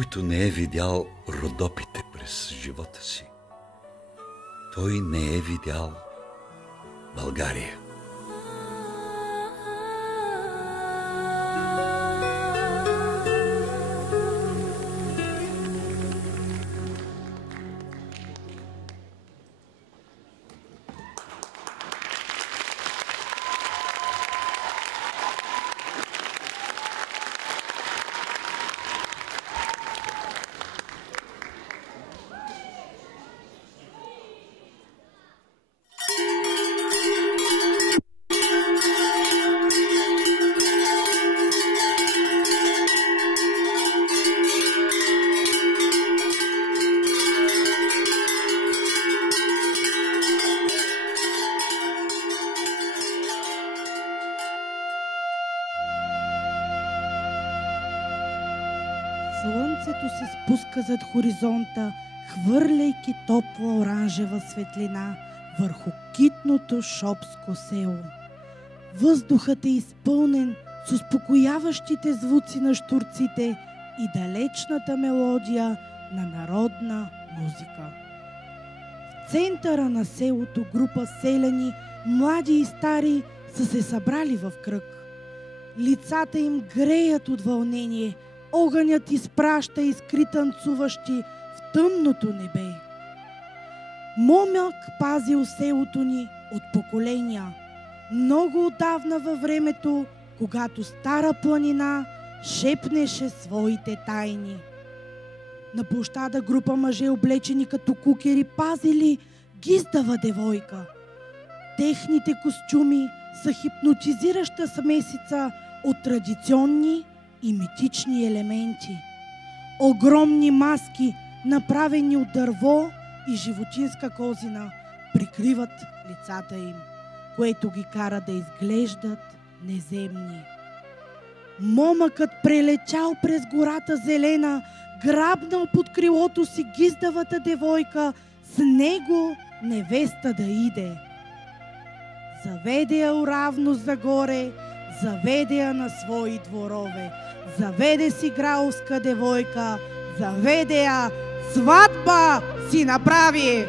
Който не е видял Родопите през живота си, той не е видял България. Слънцето се спуска зад хоризонта, хвърляйки топла оранжева светлина върху китното шопско село. Въздухът е изпълнен с успокояващите звуци на щурците и далечната мелодия на народна музика. В центъра на селото група селяни, млади и стари, са се събрали в кръг. Лицата им греят от вълнение, огънят изпраща искри танцуващи в тъмното небе. Момък пазил селото ни от поколения, много отдавна във времето, когато Стара планина шепнеше своите тайни. На площада група мъже, облечени като кукери, пазили гиздава девойка. Техните костюми са хипнотизираща смесица от традиционни и митични елементи. Огромни маски, направени от дърво и животинска козина, прикриват лицата им, което ги кара да изглеждат неземни. Момъкът прелетял през гората зелена, грабнал под крилото си гиздавата девойка, с него невеста да иде. Заведе я уравно загоре, заведе я на свои дворове, заведе си гралска девойка, заведе я, сватба си направи!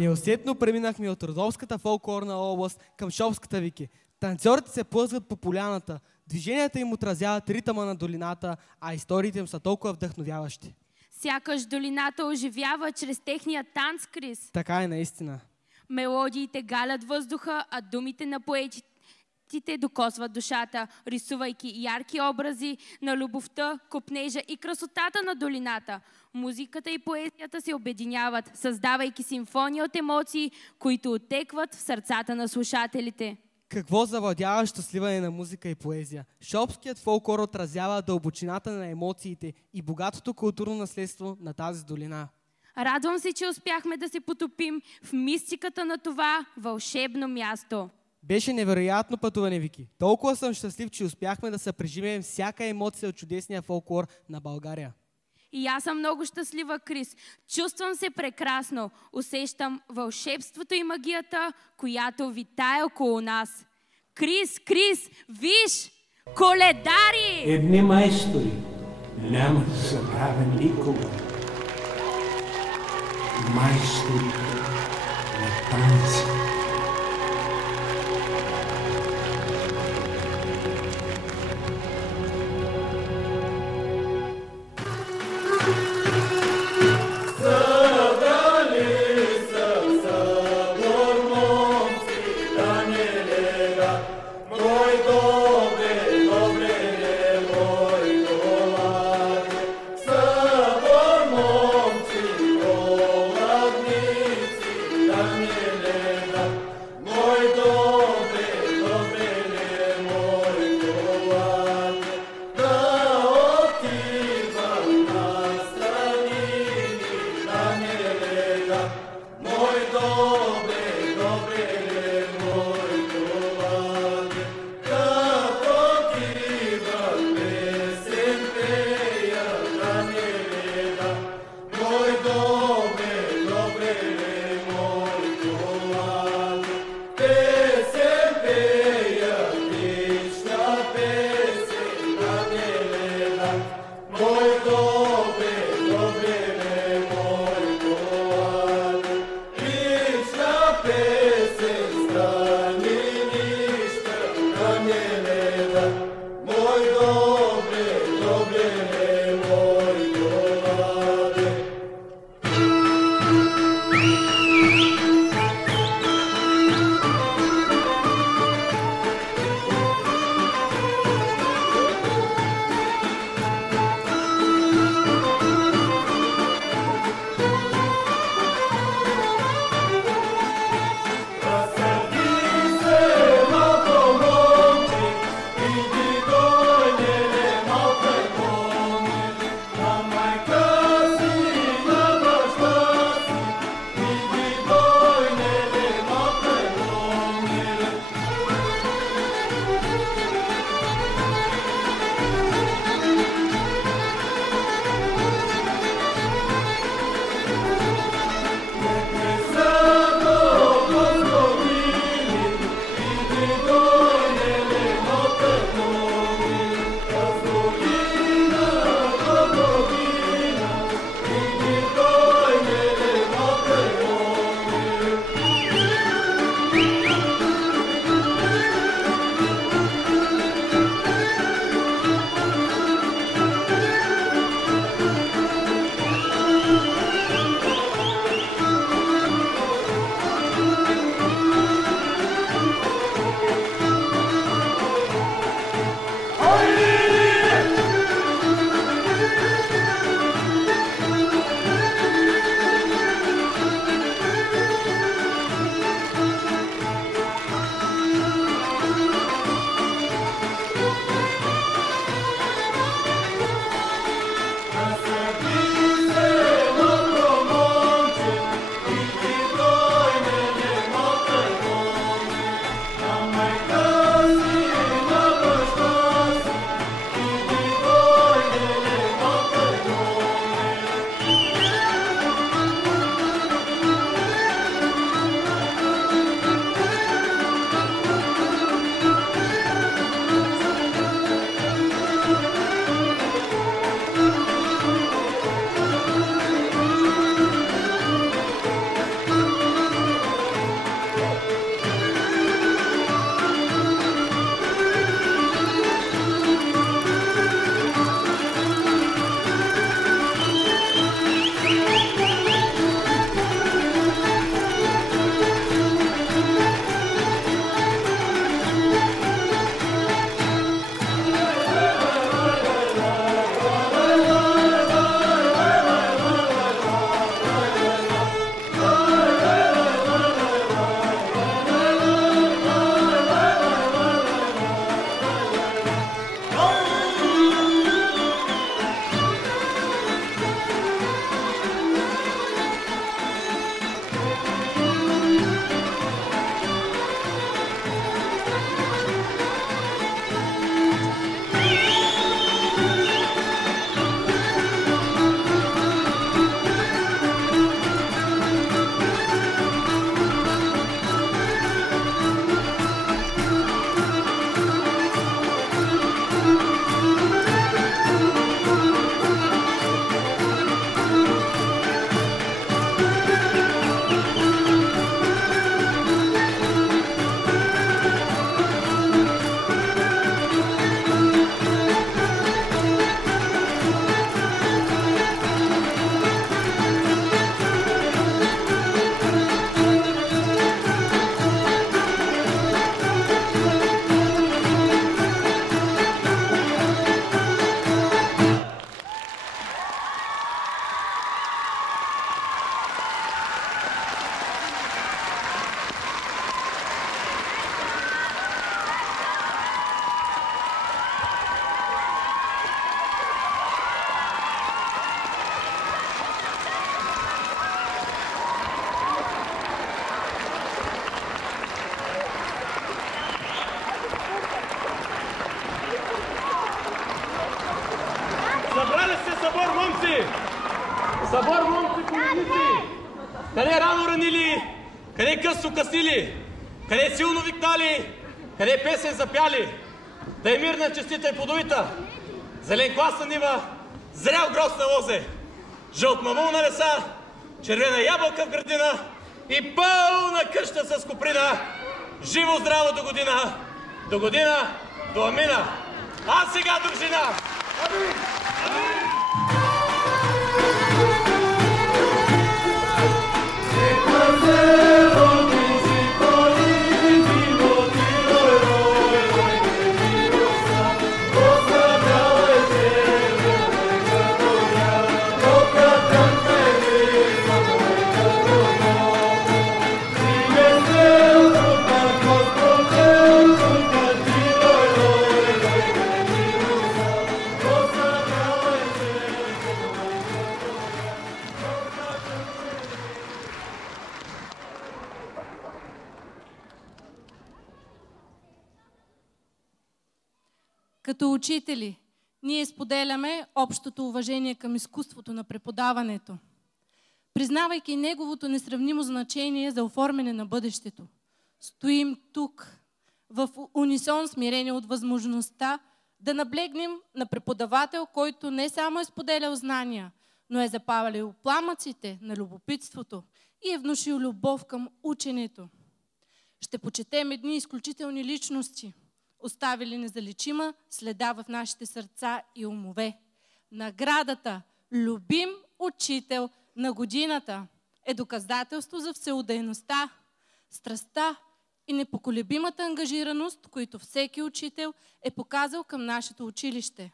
Неусетно преминахме от Родолската фолклорна област към Шопската Вики. Танцорите се плъзгат по поляната, движенията им отразяват ритъма на долината, а историите им са толкова вдъхновяващи. Сякаш долината оживява чрез техния танц, Крис. Така е наистина. Мелодиите галят въздуха, а думите на поетите Артистите докосват душата, рисувайки ярки образи на любовта, копнежа и красотата на долината. Музиката и поезията се обединяват, създавайки симфония от емоции, които оттекват в сърцата на слушателите. Какво завладяващо сливане на музика и поезия? Шопският фолклор отразява дълбочината на емоциите и богатото културно наследство на тази долина. Радвам се, че успяхме да се потопим в мистиката на това вълшебно място. Беше невероятно пътуване, Вики. Толкова съм щастлив, че успяхме да съпреживеем всяка емоция от чудесния фолклор на България. И аз съм много щастлива, Крис. Чувствам се прекрасно. Усещам вълшебството и магията, която витае около нас. Крис, виж! Коледари! Едни майстори няма да забравя никога. Майсторите на танци. Daniele Събор, момци, колесници! Къде рано ранили? Къде късно къснили? Къде силно викнали? Къде песен запяли? Да е мирна, честита и плодовита! Зелен клас на нива, зрял гроз на лозе, жълт мамул на леса, червена ябълка в градина и пълна къща с коприна. Живо здраво до година! До година, до амина! А сега дружина! Амин! Амин! Като учители, ние споделяме общото уважение към изкуството на преподаването, признавайки неговото несравнимо значение за оформяне на бъдещето. Стоим тук, в унисон смирени от възможността да наблегнем на преподавател, който не само е споделял знания, но е запалил пламъците на любопитството и е внушил любов към ученето. Ще почетем едни изключителни личности, оставили незаличима следа в нашите сърца и умове. Наградата "Любим учител на годината" е доказателство за всеотдайността, страстта и непоколебимата ангажираност, които всеки учител е показал към нашето училище.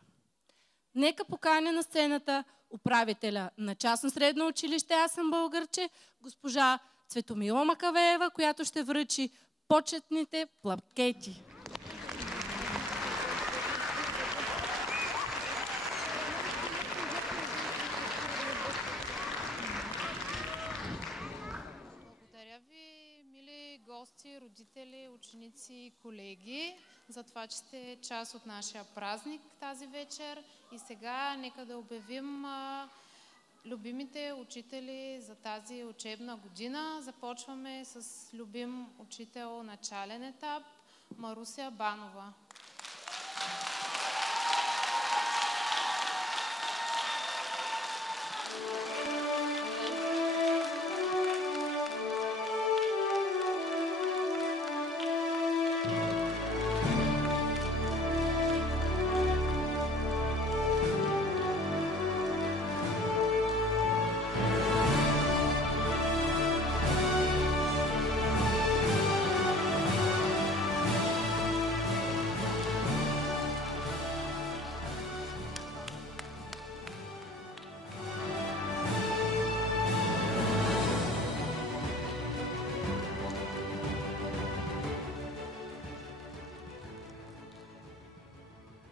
Нека поканя на сцената управителя на частно средно училище "Аз съм българче", госпожа Цветомила Макавеева, която ще връчи почетните плакети. Гости, родители, ученици и колеги, за това, че сте част от нашия празник тази вечер. И сега нека да обявим любимите учители за тази учебна година. Започваме с любим учител начален етап Маруся Банова.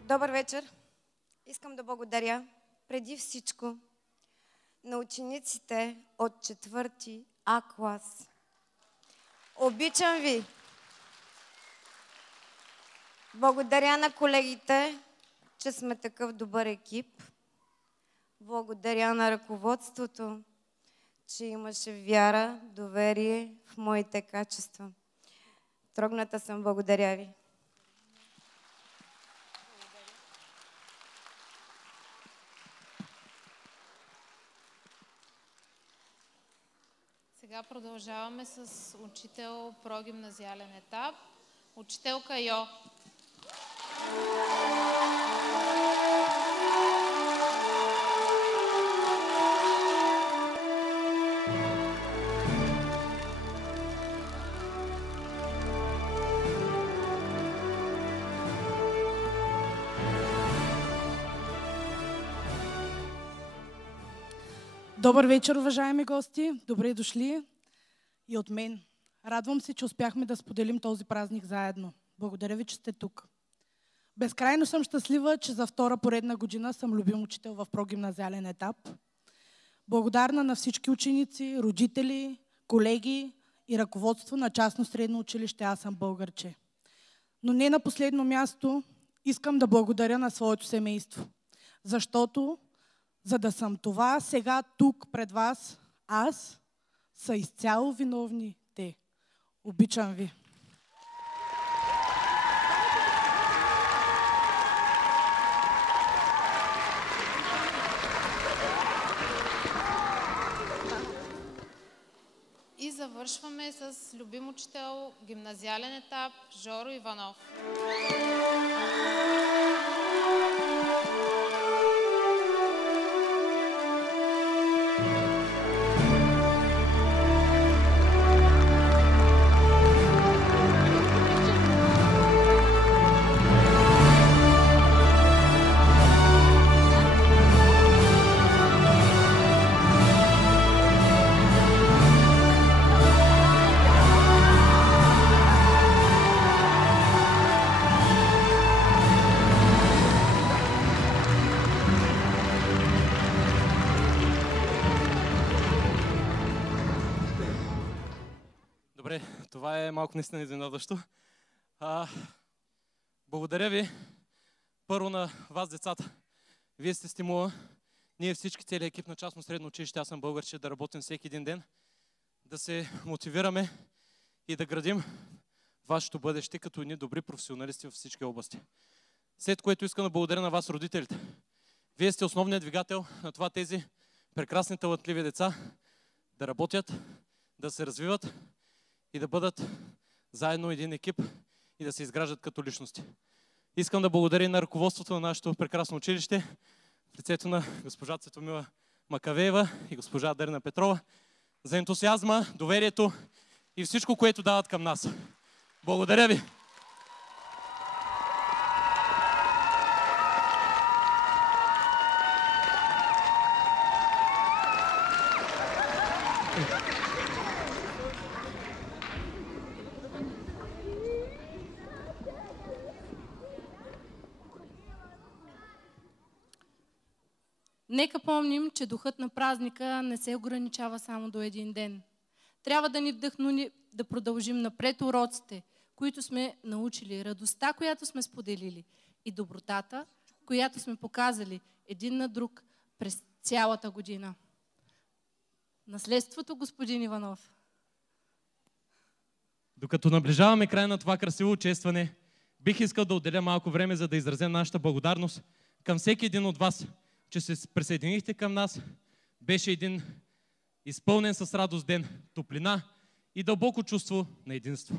Добър вечер! Искам да благодаря преди всичко на учениците от 4-ти А клас. Обичам ви! Благодаря на колегите, че сме такъв добър екип. Благодаря на ръководството, че имаше вяра, доверие в моите качества. Трогната съм, благодаря ви. Сега продължаваме с учител прогимназиален етап, учителка Йо. Добър вечер, уважаеми гости! Добре дошли и от мен. Радвам се, че успяхме да споделим този празник заедно. Благодаря ви, че сте тук. Безкрайно съм щастлива, че за втора поредна година съм любим учител в прогимназиален етап. Благодарна на всички ученици, родители, колеги и ръководство на частно средно училище "Аз съм българче". Но не на последно място искам да благодаря на своето семейство, защото За да съм това сега тук пред вас, аз, са изцяло виновни те. Обичам ви. И завършваме с любим учител, гимназиален етап, Жоро Иванов. Това е малко наистина изненадващо. Благодаря ви първо на вас, децата. Вие сте стимула. Ние всички, целият екип на частно средно училище, аз съм българче, да работим всеки един ден, да се мотивираме и да градим вашето бъдеще като едни добри професионалисти във всички области. След което искам да благодаря на вас, родителите. Вие сте основният двигател на това тези прекрасни талантливи деца да работят, да се развиват и да бъдат заедно един екип и да се изграждат като личности. Искам да благодаря и на ръководството на нашето прекрасно училище, в лицето на госпожа Цветомила Макавеева и госпожа Дарина Петрова, за ентусиазма, доверието и всичко, което дават към нас. Благодаря ви! Нека помним, че духът на празника не се ограничава само до един ден. Трябва да ни вдъхнови да продължим напред уроците, които сме научили, радостта, която сме споделили и добротата, която сме показали един на друг през цялата година. Наследството, господин Иванов. Докато наближаваме края на това красиво честване, бих искал да отделя малко време, за да изразя нашата благодарност към всеки един от вас, че се присъединихте към нас. Беше един изпълнен с радост ден, топлина и дълбоко чувство на единство.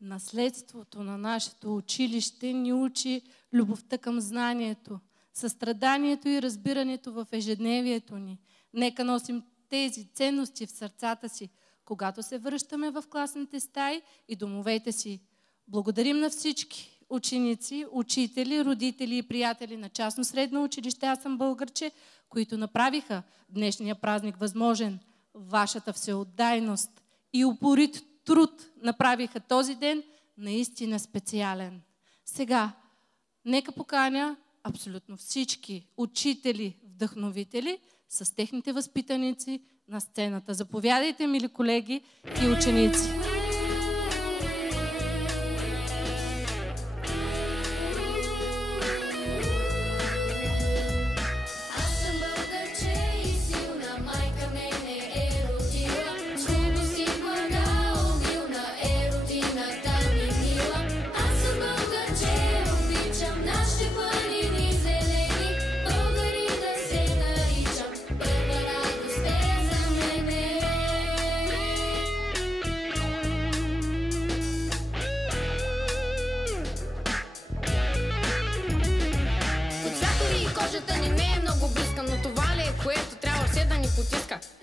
Наследството на нашето училище ни учи любовта към знанието, състраданието и разбирането в ежедневието ни. Нека носим тези ценности в сърцата си, когато се връщаме в класните стаи и домовете си. Благодарим на всички ученици, учители, родители и приятели на частно средно училище "Аз съм българче", които направиха днешния празник възможен. Вашата всеотдайност и упорит труд направиха този ден наистина специален. Сега, нека поканя абсолютно всички учители, вдъхновители с техните възпитаници на сцената. Заповядайте, мили колеги и ученици!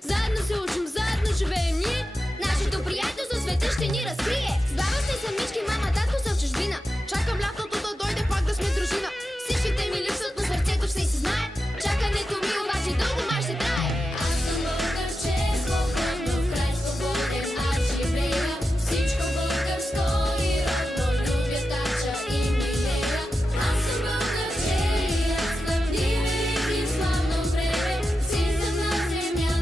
Заедно се учим, заедно живеем ние. Нашето приятелство света ще ни разкрие. С баба сме самички, мама, татко са в чужбина. Чакам лятото да дойде пак да сме дружина. Всичките ми липсват, на сърцето ще се знае. Чакането ми обаче дълго май ще трае. Аз съм българче, спокойно в край свободен аз живея. Всичко българско и родно любя, тача и милея. Аз съм българче и аз съм винаги славно време. Си съм на земя,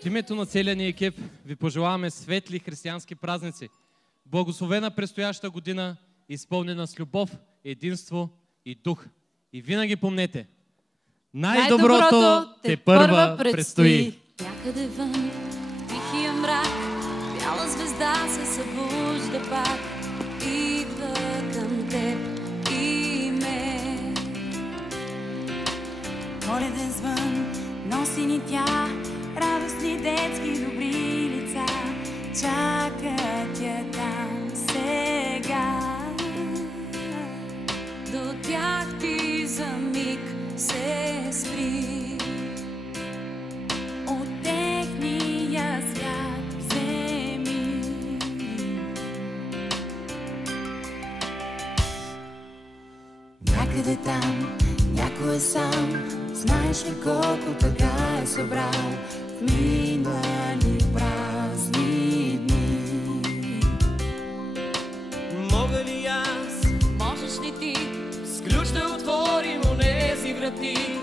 От името на целия ни екип ви пожелаваме светли християнски празници. Благословена предстояща година, изпълнена с любов, единство и дух. И винаги помнете, най-доброто тепърва предстои. Някъде вън, тихия мрак, бяла звезда се събужда пак. Идва към теб и мен. Коледен звън носи ни тя, радостни детски добри лица. Чакат я там сега. До тях ти за миг се спри. От техния свят вземи. Някъде там някой е сам. Знаеш ли колко тъга е събрал в минали празни дни? Мога ли аз? Можеш ли ти? С ключ да отворим онези врати.